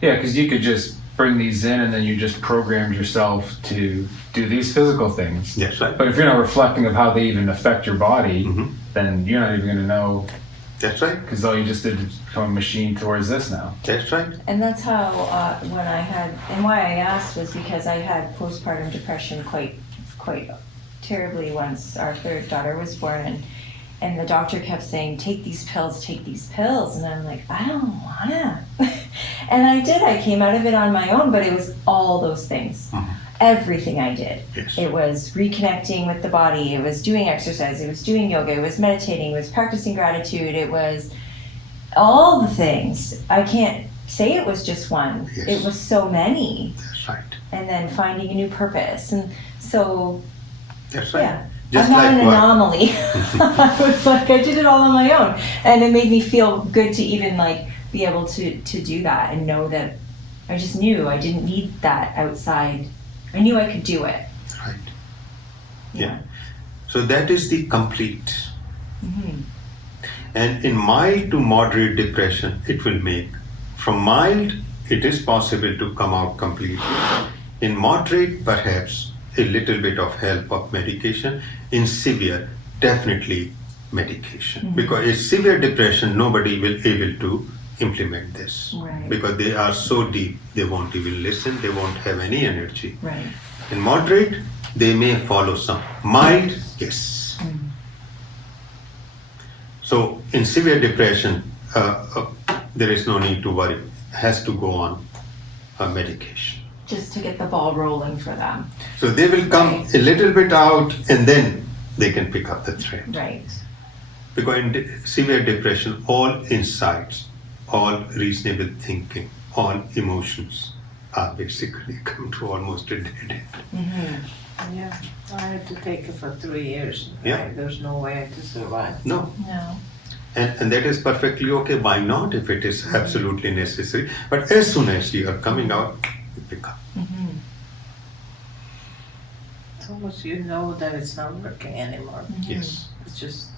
Yeah, because you could just bring these in and then you just programmed yourself to do these physical things. That's right. But if you're not reflecting of how they even affect your body, then you're not even going to know That's right. Because all you just did is become a machine towards this now. That's right. And that's how when I had, and why I asked was because I had postpartum depression quite terribly once our third daughter was born, and the doctor kept saying, take these pills, and I'm like, I don't wanna. And I did. I came out of it on my own, but it was all those things. Everything I did. Yes. It was reconnecting with the body, it was doing exercise, it was doing yoga, it was meditating, it was practicing gratitude, it was all the things. I can't say it was just one. Yes. It was so many. That's right. And then finding a new purpose. And so, That's right. yeah. Just I'm not like an what? anomaly. I was like, I did it all on my own. And it made me feel good to even like be able to do that and know that I just knew I didn't need that outside. I knew I could do it. Right. Yeah. So that is the complete. Mm-hmm. And in mild to moderate depression, it will make. From mild, it is possible to come out completely. In moderate, perhaps a little bit of help of medication. In severe, definitely medication. Mm-hmm. Because in severe depression, nobody will able to implement this. Right. Because they are so deep, they won't even listen, they won't have any energy. Right. In moderate, they may follow some. Mild, yes. So in severe depression, there is no need to worry. Has to go on medication. Just to get the ball rolling for them. So they will come a little bit out and then they can pick up the thread. Right. Because in severe depression, all insights, all reasonable thinking, all emotions are basically come to almost a dead end. Mm-hmm. Yeah, I had to take it for 3 years. Yeah. There's no way to survive. No. No. And that is perfectly okay. Why not if it is absolutely necessary? But as soon as you are coming out, you pick up. Mm-hmm. It's almost you know that it's not working anymore. Yes. It's just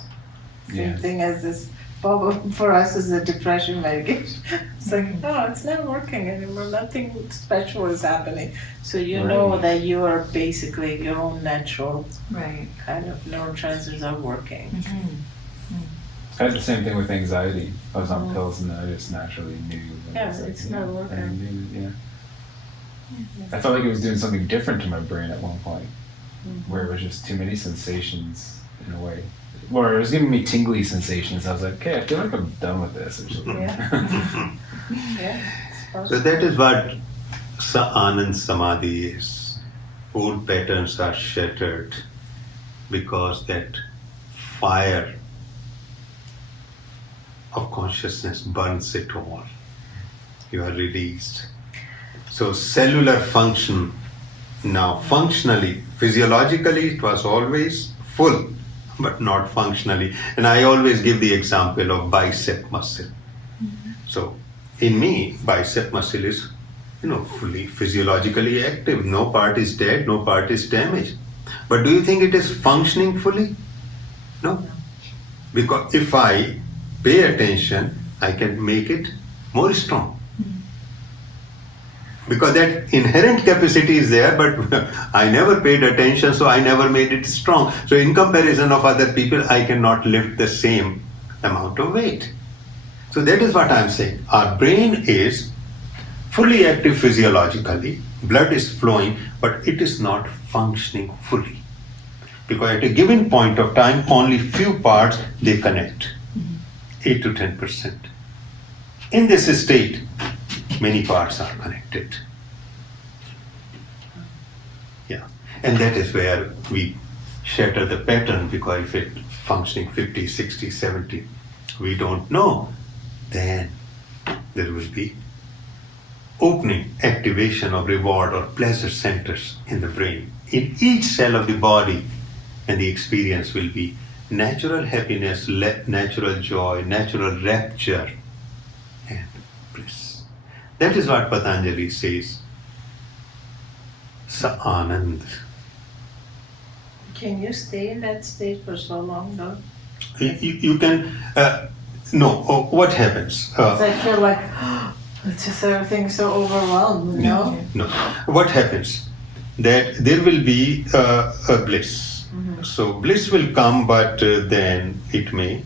Yeah. same thing as this bubble for us is a depression medication. It's like, no, it's not working anymore. Nothing special is happening. So you know Right. that you are basically your own natural Right. kind of neurotransmitters are working. Mm-hmm. I had the same thing with anxiety. I was on pills and I just naturally knew. that Yeah, it was like, it's not working. I knew, yeah. I felt like it was doing something different to my brain at one point, where it was just too many sensations in a way. Or it was giving me tingly sensations. I was like, okay, I feel like I'm done with this or something. Yeah. Yeah. So that is what Anand Samadhi is. Old patterns are shattered because that fire of consciousness burns it all. You are released. So cellular function now functionally, physiologically it was always full, but not functionally. And I always give the example of bicep muscle. So in me, bicep muscle is, fully physiologically active. No part is dead, no part is damaged. But do you think it is functioning fully? No. Because if I pay attention, I can make it more strong. Because that inherent capacity is there, but I never paid attention, so I never made it strong. So in comparison of other people, I cannot lift the same amount of weight. So that is what I'm saying. Our brain is fully active physiologically, blood is flowing, but it is not functioning fully. Because at a given point of time, only few parts they connect, 8 to 10%. In this state, many parts are connected. Yeah, and that is where we shatter the pattern, because if it's functioning 50, 60, 70, we don't know, then there will be opening, activation of reward or pleasure centers in the brain, in each cell of the body, and the experience will be natural happiness, natural joy, natural rapture, and bliss. That is what Patanjali says. Sa Anand. Can you stay in that state for so long though? You can, no, what happens? Because I feel like it's just everything's so overwhelmed, you know? No. What happens? That there will be a bliss. So bliss will come, but then it may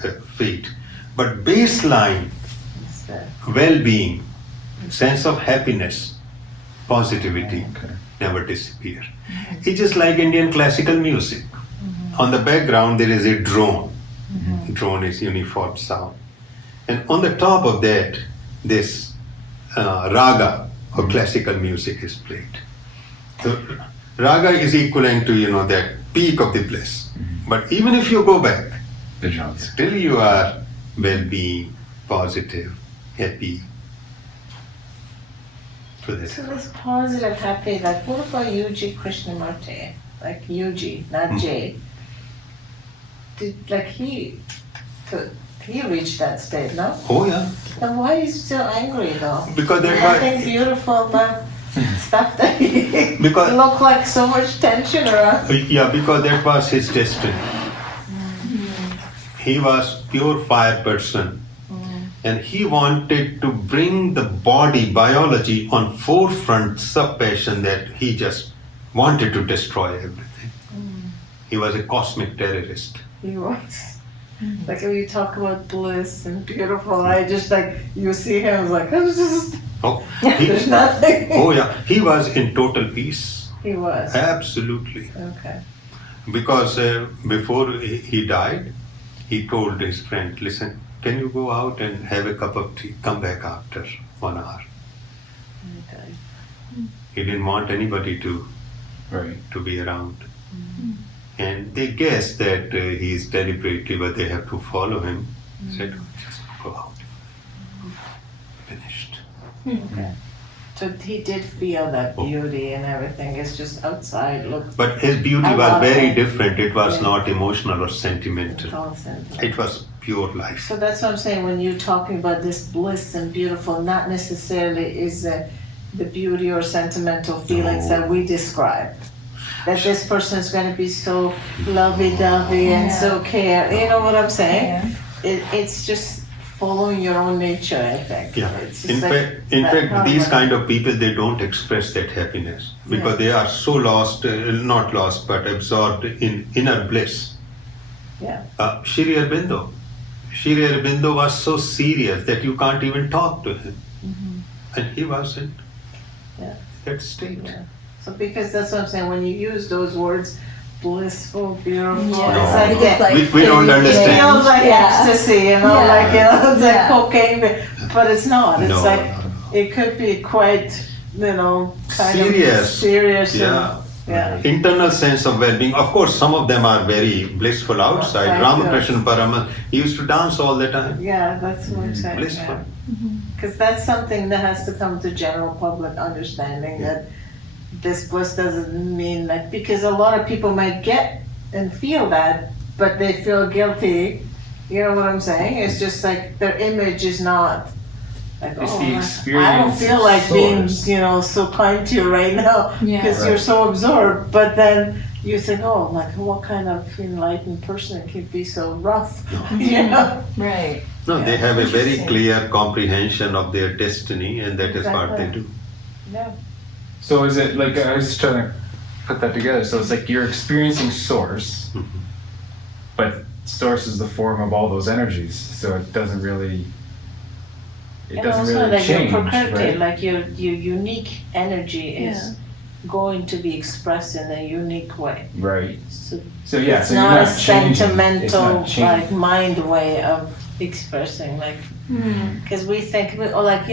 fate. But baseline It's the- well-being, sense of happiness, positivity Okay. never disappear. It's just like Indian classical music. On the background there is a drone. Drone is uniform sound. And on the top of that, this raga or classical music is played. So raga is equivalent to, that peak of the bliss. But even if you go back, Visuals. still you are well-being, positive, happy. So that's So this positive, happy, like what about Yuji Krishnamurti? Like Yuji, not J. He reached that state, no? oh yeah, Then why is he still angry though? because that Nothing was, beautiful but stuff that he Because- look like so much tension around. because that was his destiny. He was pure fire person, and he wanted to bring the body, biology on forefront, sub passion that he just wanted to destroy everything. He was a cosmic terrorist. He was. Like when you talk about bliss and beautiful, I just like, you see him, it's like, it's just, Oh, there's he, nothing. oh yeah, he was in total peace. He was. Absolutely. Okay. Because before he died, he told his friend, listen, can you go out and have a cup of tea? Come back after 1 hour. Okay. He didn't want anybody to Right. be around. And they guessed that he's deliberately, but they have to follow him. Said, just go out. Finished. Okay. So he did feel that beauty and everything. It's just outside. Look, But his beauty I was love very it. different. It was Yeah. not emotional or sentimental. constant. It was pure life. So that's what I'm saying. When you're talking about this bliss and beautiful, not necessarily is the beauty or sentimental feelings No. that we describe. That this person is going to be so lovey-dovey and so care. You know what I'm saying? It's just following your own nature, I think. Yeah. It's just In like fact, that these harmony. kind of people, they don't express that happiness because they are so lost, not lost, but absorbed in inner bliss. Yeah. Shri Aurobindo was so serious that you can't even talk to him. And he was in Yeah. that state. Yeah. So because that's what I'm saying, when you use those words, blissful, beautiful, Yeah. it's No. like that. We don't It understand. feels like ecstasy, Yeah. it's like Yeah. cocaine, but it's not. It's No, like, no. it could be quite, kind Serious. of serious. Yeah. Yeah. Internal sense of well-being. Of course, some of them are very blissful outside. Right, Ramakrishna Paramas, he used to dance all the time. Yeah, that's what I'm saying. Blissful. Because that's something that has to come to general public understanding that this bliss doesn't mean like, because a lot of people might get and feel that, but they feel guilty. You know what I'm saying? It's just like their image is not like, It's oh, the I don't experience feel of like being, source. so kind to you right now Yeah. because Right. you're so absorbed. But then you think, oh, like what kind of enlightened person can be so rough? You know? Right. No, they have a very Interesting. clear comprehension of their destiny, and that is what they Exactly. do. Yeah. So is it like, I was just trying to put that together. So it's like you're experiencing source, but source is the form of all those energies. So it doesn't really, it And doesn't also really like change, your prakriti, right? like your unique energy is going to be expressed in a unique way. Right. So So yeah, it's so you're not a not changing. It's sentimental not changing. like mind way of expressing like because we think or like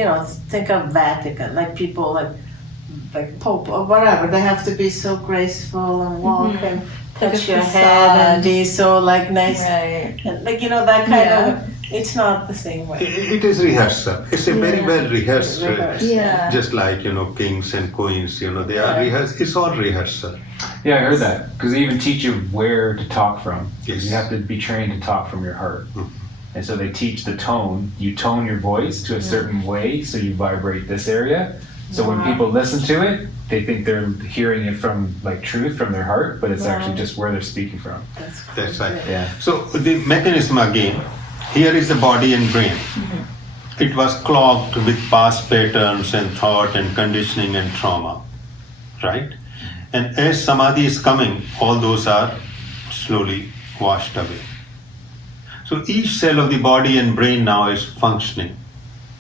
think of Vatican like people like Pope or whatever, they have to be so graceful and walk and touch your head and be so like nice Right. and like that kind of it's not the same way. It is rehearsal. It's a very Yeah. well rehearsed. Rehearsed. Yeah. Just like kings and queens, they are Yeah. rehearsed. It's all rehearsal. Yeah, I heard that because they even teach you where to talk from. Yes. You have to be trained to talk from your heart. Mhm. And so they teach the tone. You tone your voice to a certain way so you vibrate this area. So when Wow. people listen to it, they think they're hearing it from like truth from their heart, but it's actually Wow. just where they're speaking from. That's right. Yeah. So the mechanism again, here is the body and brain. It was clogged with past patterns and thought and conditioning and trauma, right? And as samadhi is coming, all those are slowly washed away. So So each cell of the body and brain now is functioning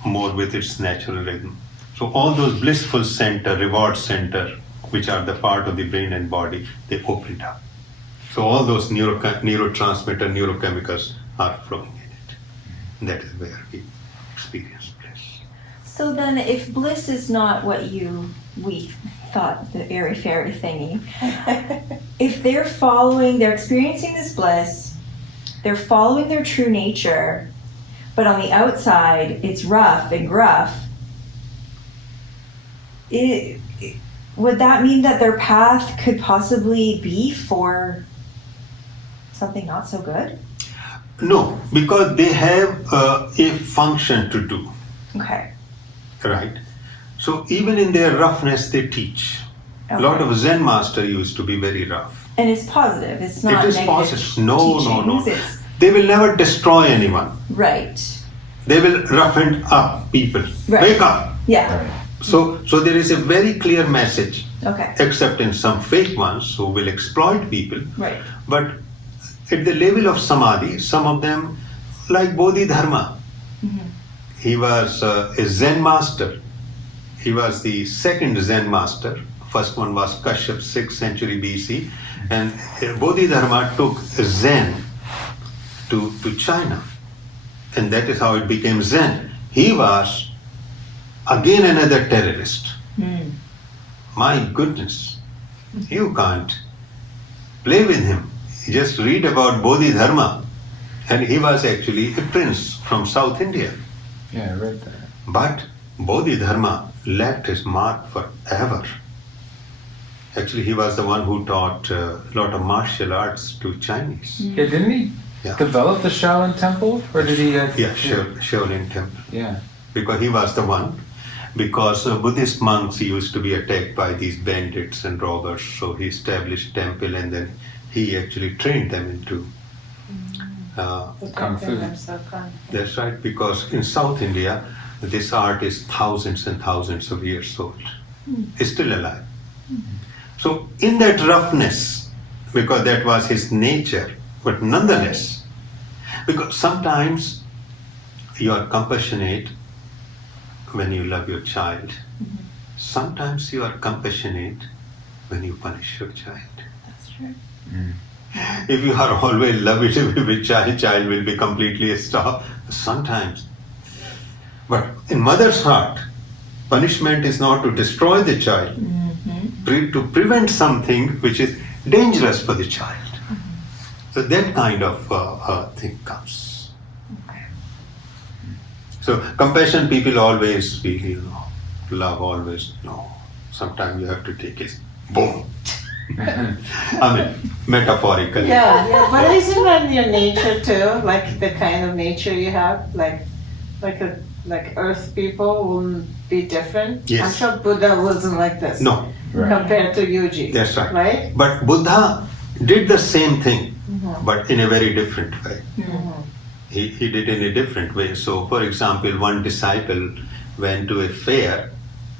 more with its natural rhythm. So all those blissful center, reward center, which are the part of the brain and body, they opened up. So all those neurotransmitter, neurochemicals are flowing in it. That is where we experience bliss. So then, if bliss is not what we thought, the airy fairy thingy, if they're experiencing this bliss, they're following their true nature, but on the outside it's rough and gruff, would that mean that their path could possibly be for something not so good? No, because they have a function to do. Okay. Right. So even in their roughness, they teach. A lot of Zen master used to be very rough. And it's positive. It's not It is negative positive. No. teachings. It's They will never destroy anyone. right. They will roughen up people. Right. Wake up. Yeah. Right. So there is a very clear message, Okay. except in some fake ones who will exploit people. Right. But at the level of samadhi, some of them, like Bodhidharma, he was a Zen master. He was the second Zen master. First one was Kashyap, 6th century BC. And Bodhidharma took Zen to China. And that is how it became Zen. He was again another terrorist. My goodness, you can't play with him. Just read about Bodhidharma. And he was actually a prince from South India. Yeah, I read that. But Bodhidharma left his mark forever. Actually, he was the one who taught a lot of martial arts to Chinese. Yeah, didn't he Yeah. develop the Shaolin Temple? Or did he? Yeah, Shaolin Temple. Yeah. Because he was the one. Because Buddhist monks used to be attacked by these bandits and robbers. So he established temple and then he actually trained them into Kung Fu. That's right, because in South India, this art is thousands and thousands of years old. It's still alive. So in that roughness, because that was his nature, but nonetheless, because sometimes you are compassionate when you love your child. Sometimes you are compassionate when you punish your child. That's true. If you are always loving with child will be completely stopped. Sometimes. But in mother's heart, punishment is not to destroy the child, to prevent something which is dangerous for the child. So that kind of thing comes. So compassion people always feel, love always, no. Sometimes you have to take it, boom. I mean, metaphorically. Yeah, but isn't that your nature too? Like the kind of nature you have, like Earth people will be different. Yes. I'm sure Buddha wasn't like this. No, Right. Compared to Yuji. that's right. Right? But Buddha did the same thing, but in a very different way. He did in a different way. So, for example, one disciple went to a fair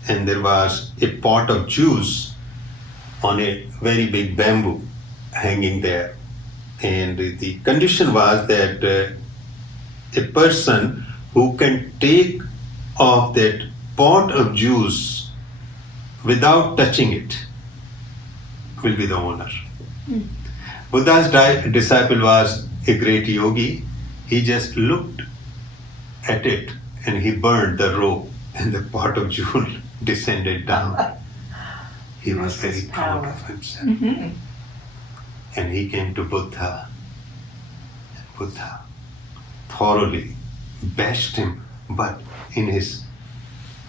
and there was a pot of juice on a very big bamboo hanging there. And the condition was that a person who can take off that pot of juice without touching it will be the owner. Buddha's disciple was a great yogi. He just looked at it and he burned the rope and the pot of jewel descended down. He was This is very proud power. of himself. And he came to Buddha. And Buddha thoroughly bashed him, but in his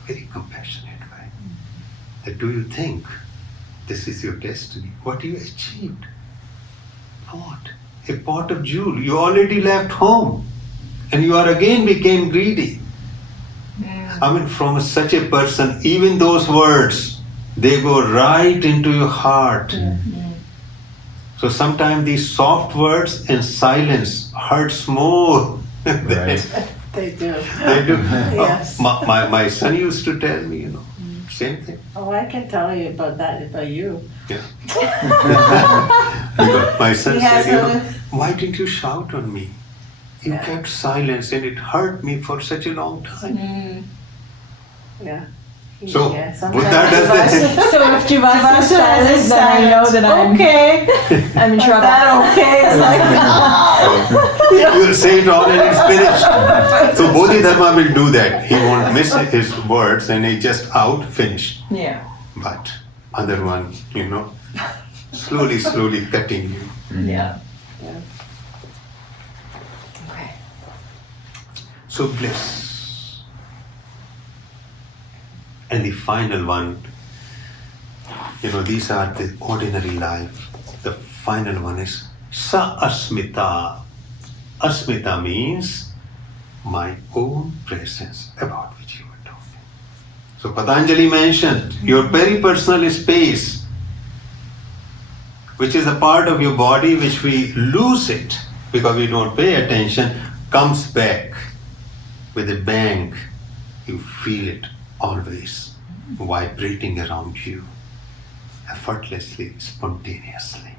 very compassionate way. That, do you think this is your destiny? What you achieved? What? A pot of jewel. You already left home. And you are again became greedy. I mean, from such a person, even those words, they go right into your heart. So sometimes these soft words and silence hurts more. Right. They do. They do. Yes. My son used to tell me, same thing. Oh, I can tell you about that by you. Yeah. Because my son He has said, a- why didn't you shout on me? You Yeah. kept silence, and it hurt me for such a long time. Yeah. So, Yeah, Buddha sometimes does that. So if Jivasu Jivasu says, is then I know that I'm okay. I'm in trouble. That okay? It's like, You say it all and it's finished. So Bodhidharma will do that. He won't miss his words and he just out, finished. Yeah. But other one, slowly cutting you. Yeah. Yeah. Okay. So bliss. And the final one, these are the ordinary life. The final one is Sa Asmita. Asmita means my own presence, about which you were talking. So Patanjali mentioned your very personal space, which is a part of your body which we lose it because we don't pay attention, comes back with a bang. You feel it always vibrating around you, effortlessly, spontaneously.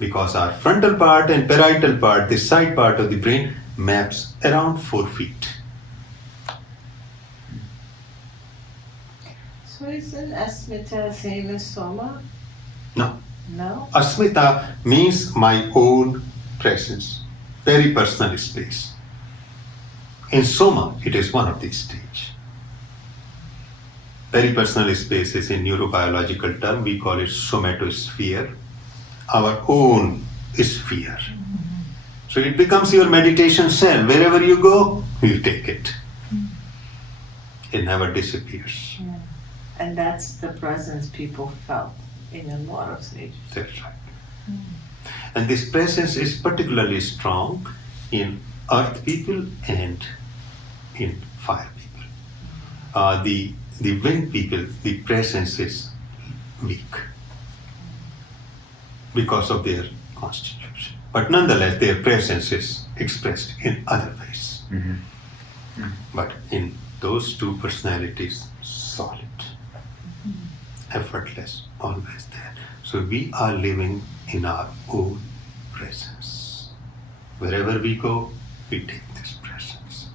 Because our frontal part and parietal part, the side part of the brain, maps around 4 feet. so isn't Asmita same as Soma? No. No? Asmita means my own presence, very personal space. In Soma, it is one of these stages. Very personal space is a neurobiological term. We call it somatosphere, our own sphere. So it becomes your meditation cell. Wherever you go, you take it. It never disappears. Yeah. And that's the presence people felt in a lot of stages. That's right. And this presence is particularly strong in earth people and in fire people. The wind people, the presence is weak because of their constitution. But nonetheless, their presence is expressed in other ways. But in those two personalities, solid, effortless, always there. So we are living in our own presence. Wherever we go, we take this presence.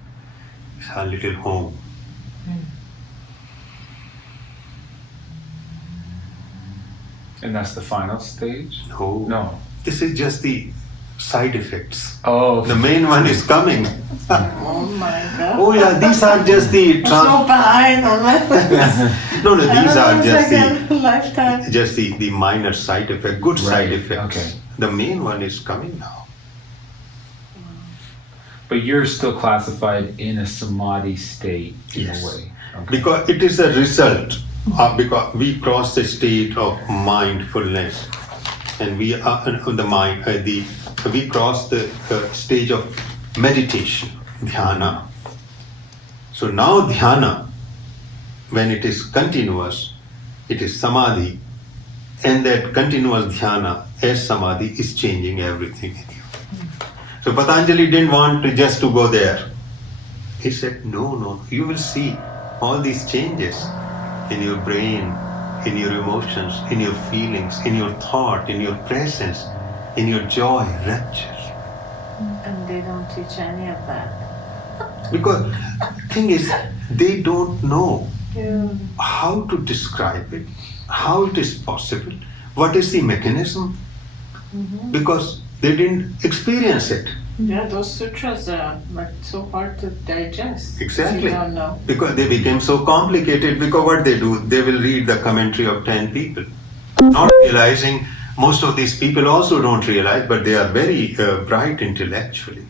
It's our little home. And that's the final stage? No. No. This is just the side effects. Oh, The main one is coming. Oh my God. Oh yeah, these are just the So behind on my No, these are just the lifetime. the minor side effect, good side Right, effects. okay. The main one is coming now. but you're still classified in a samadhi state in Yes. a way. Okay. Because it is a result. Because we cross the state of mindfulness, and we are the mind. We cross the stage of meditation, dhyana. So now dhyana, when it is continuous, it is samadhi, and that continuous dhyana as samadhi is changing everything in you. So Patanjali didn't want just to go there. He said, no, you will see all these changes in your brain, in your emotions, in your feelings, in your thought, in your presence, in your joy, rapture. And they don't teach any of that. Because thing is, they don't know Yeah. how to describe it, how it is possible, what is the mechanism, because they didn't experience it. Yeah, those sutras are like so hard to digest. Exactly. You don't know. Because they became so complicated, because what they do, they will read the commentary of 10 people. Not realizing, most of these people also don't realize, but they are very bright intellectually.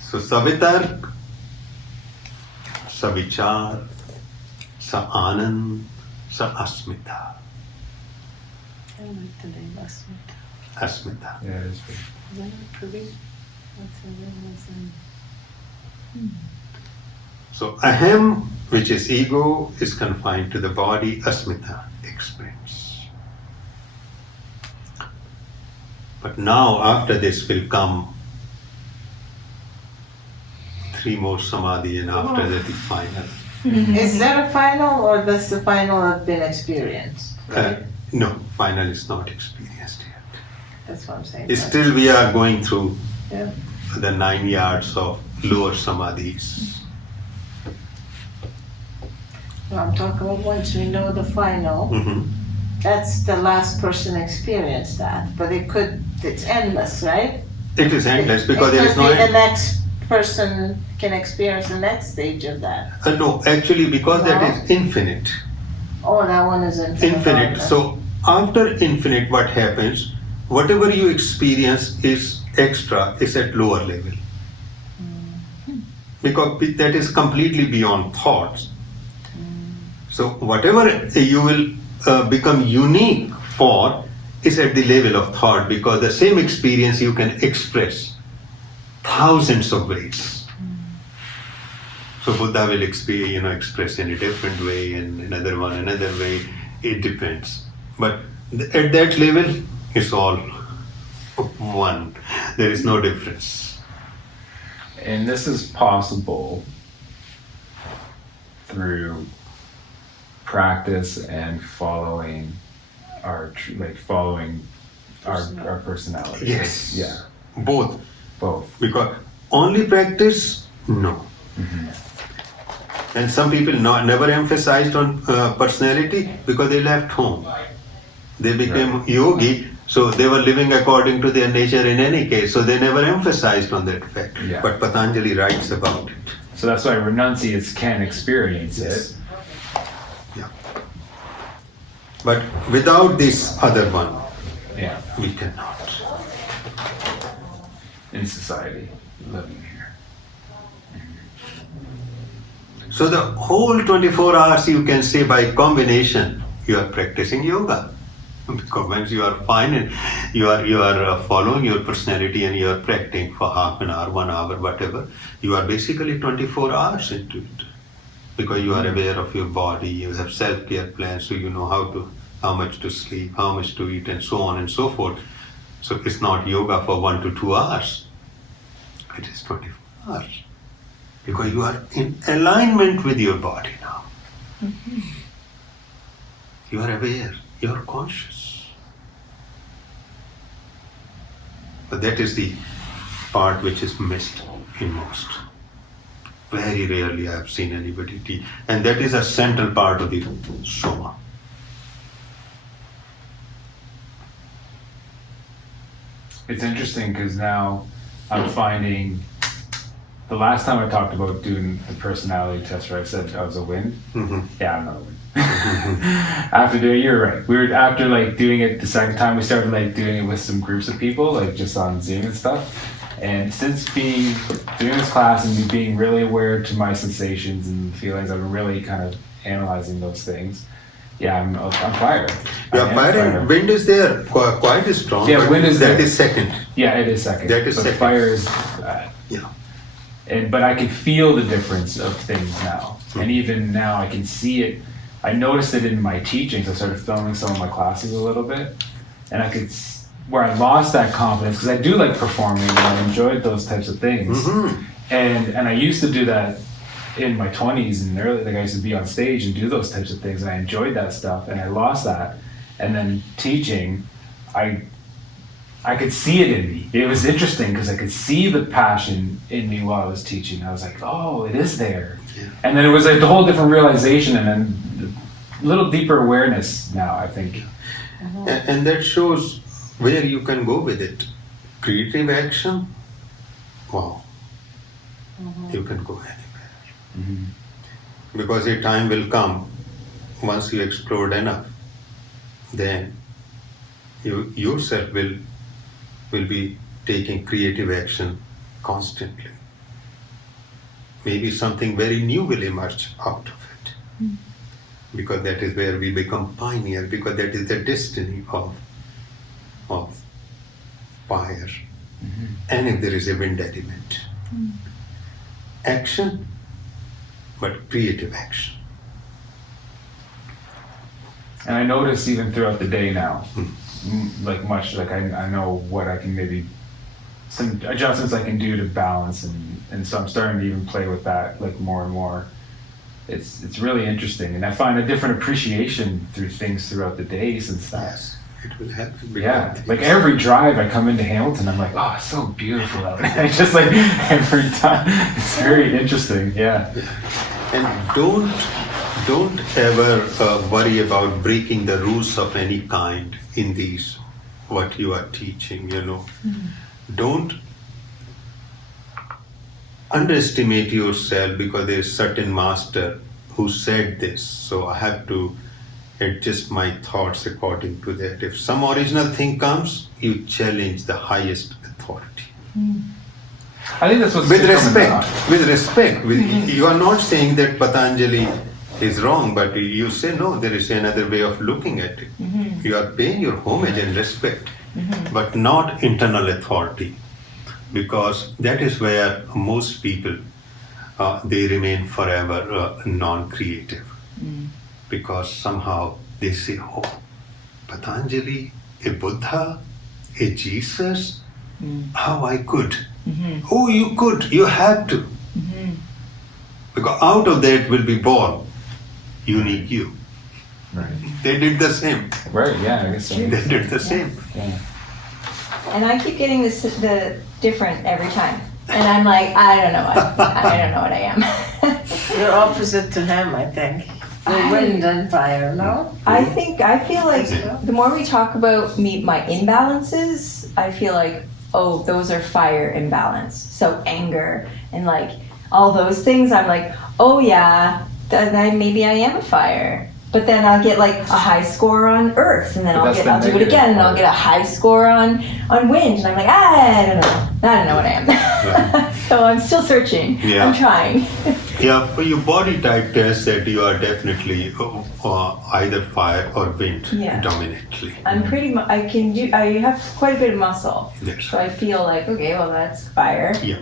So Savitark, Savichar, Sa Anand, Sa Asmita. I like the name Asmita. Asmita. Yeah, it is good. Isn't it pretty? What's the name? So Ahem, which is ego, is confined to the body, Asmita, experience. But now after this will come 3 more samadhi, and after that the final. Is that a final, or does the final have been experienced? Right? No, final is not experienced yet. That's what I'm saying. Still we are going through Yeah. the 9 yards of lower samadhis. No, I'm talking about once we know the final, Mhm. that's the last person experienced that. But it's endless, right? It is endless because It there is could no be the end. next person can experience the next stage of that. No, actually because that No. is infinite. Oh, that one is infinite. Infinite. So after infinite, what happens? Whatever you experience is extra, is at lower level. Because that is completely beyond thoughts. So whatever you will become unique for is at the level of thought, because the same experience you can express thousands of ways. So Buddha will express in a different way, and another one another way. It depends. But at that level, it's all one. There is no difference. And this is possible through practice and following our personality. Yes. Yeah. Both. Both. Because only practice, no. And some people never emphasized on personality because they left home. They became yogi, so they were living according to their nature in any case, so they never emphasized on that fact. Yeah. But Patanjali writes about it. So that's why renunciates can experience it. Yeah. But without this other one, Yeah. we cannot. In society, living here. So the whole 24 hours, you can say, by combination, you are practicing yoga. Because once you are fine and you are following your personality and you are practicing for half an hour, 1 hour, whatever, you are basically 24 hours into it. Because you are aware of your body, you have self-care plans, so you know how much to sleep, how much to eat, and so on and so forth. So it's not yoga for 1 to 2 hours. It is 24 hours. Because you are in alignment with your body now. You are aware, you are conscious. But that is the part which is missed in most. Very rarely I have seen anybody teach. And that is a central part of the Soma. It's interesting because now I'm finding the last time I talked about doing the personality test where I said I was a wind. Mm-hmm. Yeah, I'm not a wind. After doing, you're right. We were after doing it the second time. We started doing it with some groups of people, just on Zoom and stuff. And since doing this class and being really aware to my sensations and feelings, I'm really kind of analyzing those things. Yeah, I'm fire. Yeah, fire and wind is there, quite strong. Yeah, but wind is that there. is second. Yeah, it is second. That is but second. Fire is. Yeah. But I can feel the difference of things now, and even now I can see it. I noticed it in my teachings. I started filming some of my classes a little bit, and I could where I lost that confidence because I do like performing and I enjoyed those types of things, and I used to do that in my 20s and early. I used to be on stage and do those types of things, and I enjoyed that stuff, and I lost that, and then teaching, I could see it in me. It was interesting because I could see the passion in me while I was teaching. I was like, oh, it is there. Yeah. And then it was a whole different realization and then a little deeper awareness now, I think. And that shows where you can go with it. Creative action, wow, you can go anywhere. Because a time will come, once you explored enough, then you yourself will be taking creative action constantly. Maybe something very new will emerge out of it. Because that is where we become pioneer, because that is the destiny of fire. And if there is a wind element. Action, but creative action. And I notice even throughout the day now, I know what I can maybe, some adjustments I can do to balance, and so I'm starting to even play with that more and more. It's really interesting, and I find a different appreciation through things throughout the day since that. Yes. it will happen. Yeah, like every drive I come into Hamilton, I'm like, oh, it's so beautiful out there. It's just like every time, it's very interesting. Yeah. And don't ever worry about breaking the rules of any kind in these what you are teaching. Don't underestimate yourself because there is certain master who said this, so I have to adjust my thoughts according to that. If some original thing comes, you challenge the highest authority. I think that's what's With becoming respect. now. With respect. You are not saying that Patanjali is wrong, but you say no, there is another way of looking at it. You are paying your homage and respect, but not internal authority, because that is where most people they remain forever non-creative, because somehow they say, oh, Patanjali, a Buddha, a Jesus, how I could. Oh, you could, you have to. Because out of that will be born unique you. Right. They did the same. Right, yeah, I guess so. They did the same. Yeah. And I keep getting the different every time. And I'm like, I don't know what I am. You're opposite to him, I think. You're wind and fire, no? I feel like the more we talk about my imbalances, I feel like, oh, those are fire imbalance. So anger and like all those things, I'm like, oh yeah, then maybe I am a fire. But then I'll get like a high score on earth, and then I'll do it negative again, and I'll part. get a high score on wind, and I'm like, I don't know what I am. So I'm still searching. Yeah. I'm trying. Yeah, for your body type tells that you are definitely either fire or wind Yeah. dominantly. I'm I have quite a bit of muscle, That's so I feel like, okay, well that's fire. Yeah.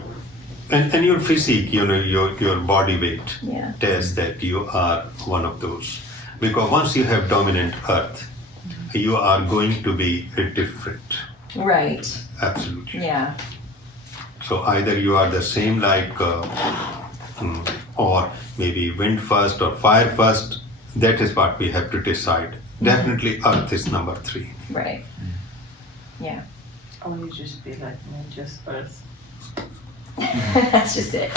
And your physique, your body weight Yeah. tells that you are one of those. Because once you have dominant earth, you are going to be different. Right. Absolutely. Yeah. So either you are the same like, or maybe wind first or fire first. That is what we have to decide. Definitely earth is number 3. Right. Yeah. Or you just be like me, just earth. That's just it.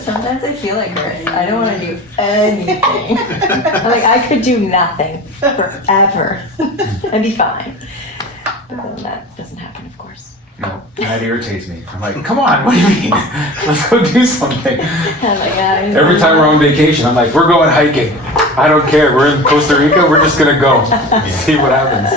Sometimes I feel like Earth. I don't want to do anything. Like I could do nothing forever and be fine. But then that doesn't happen, of course. No, that irritates me. I'm like, come on, what do you mean? Let's go do something. I'm like, Every time we're on vacation, I'm like, we're going hiking. I don't care. We're in Costa Rica. We're just gonna go see what happens.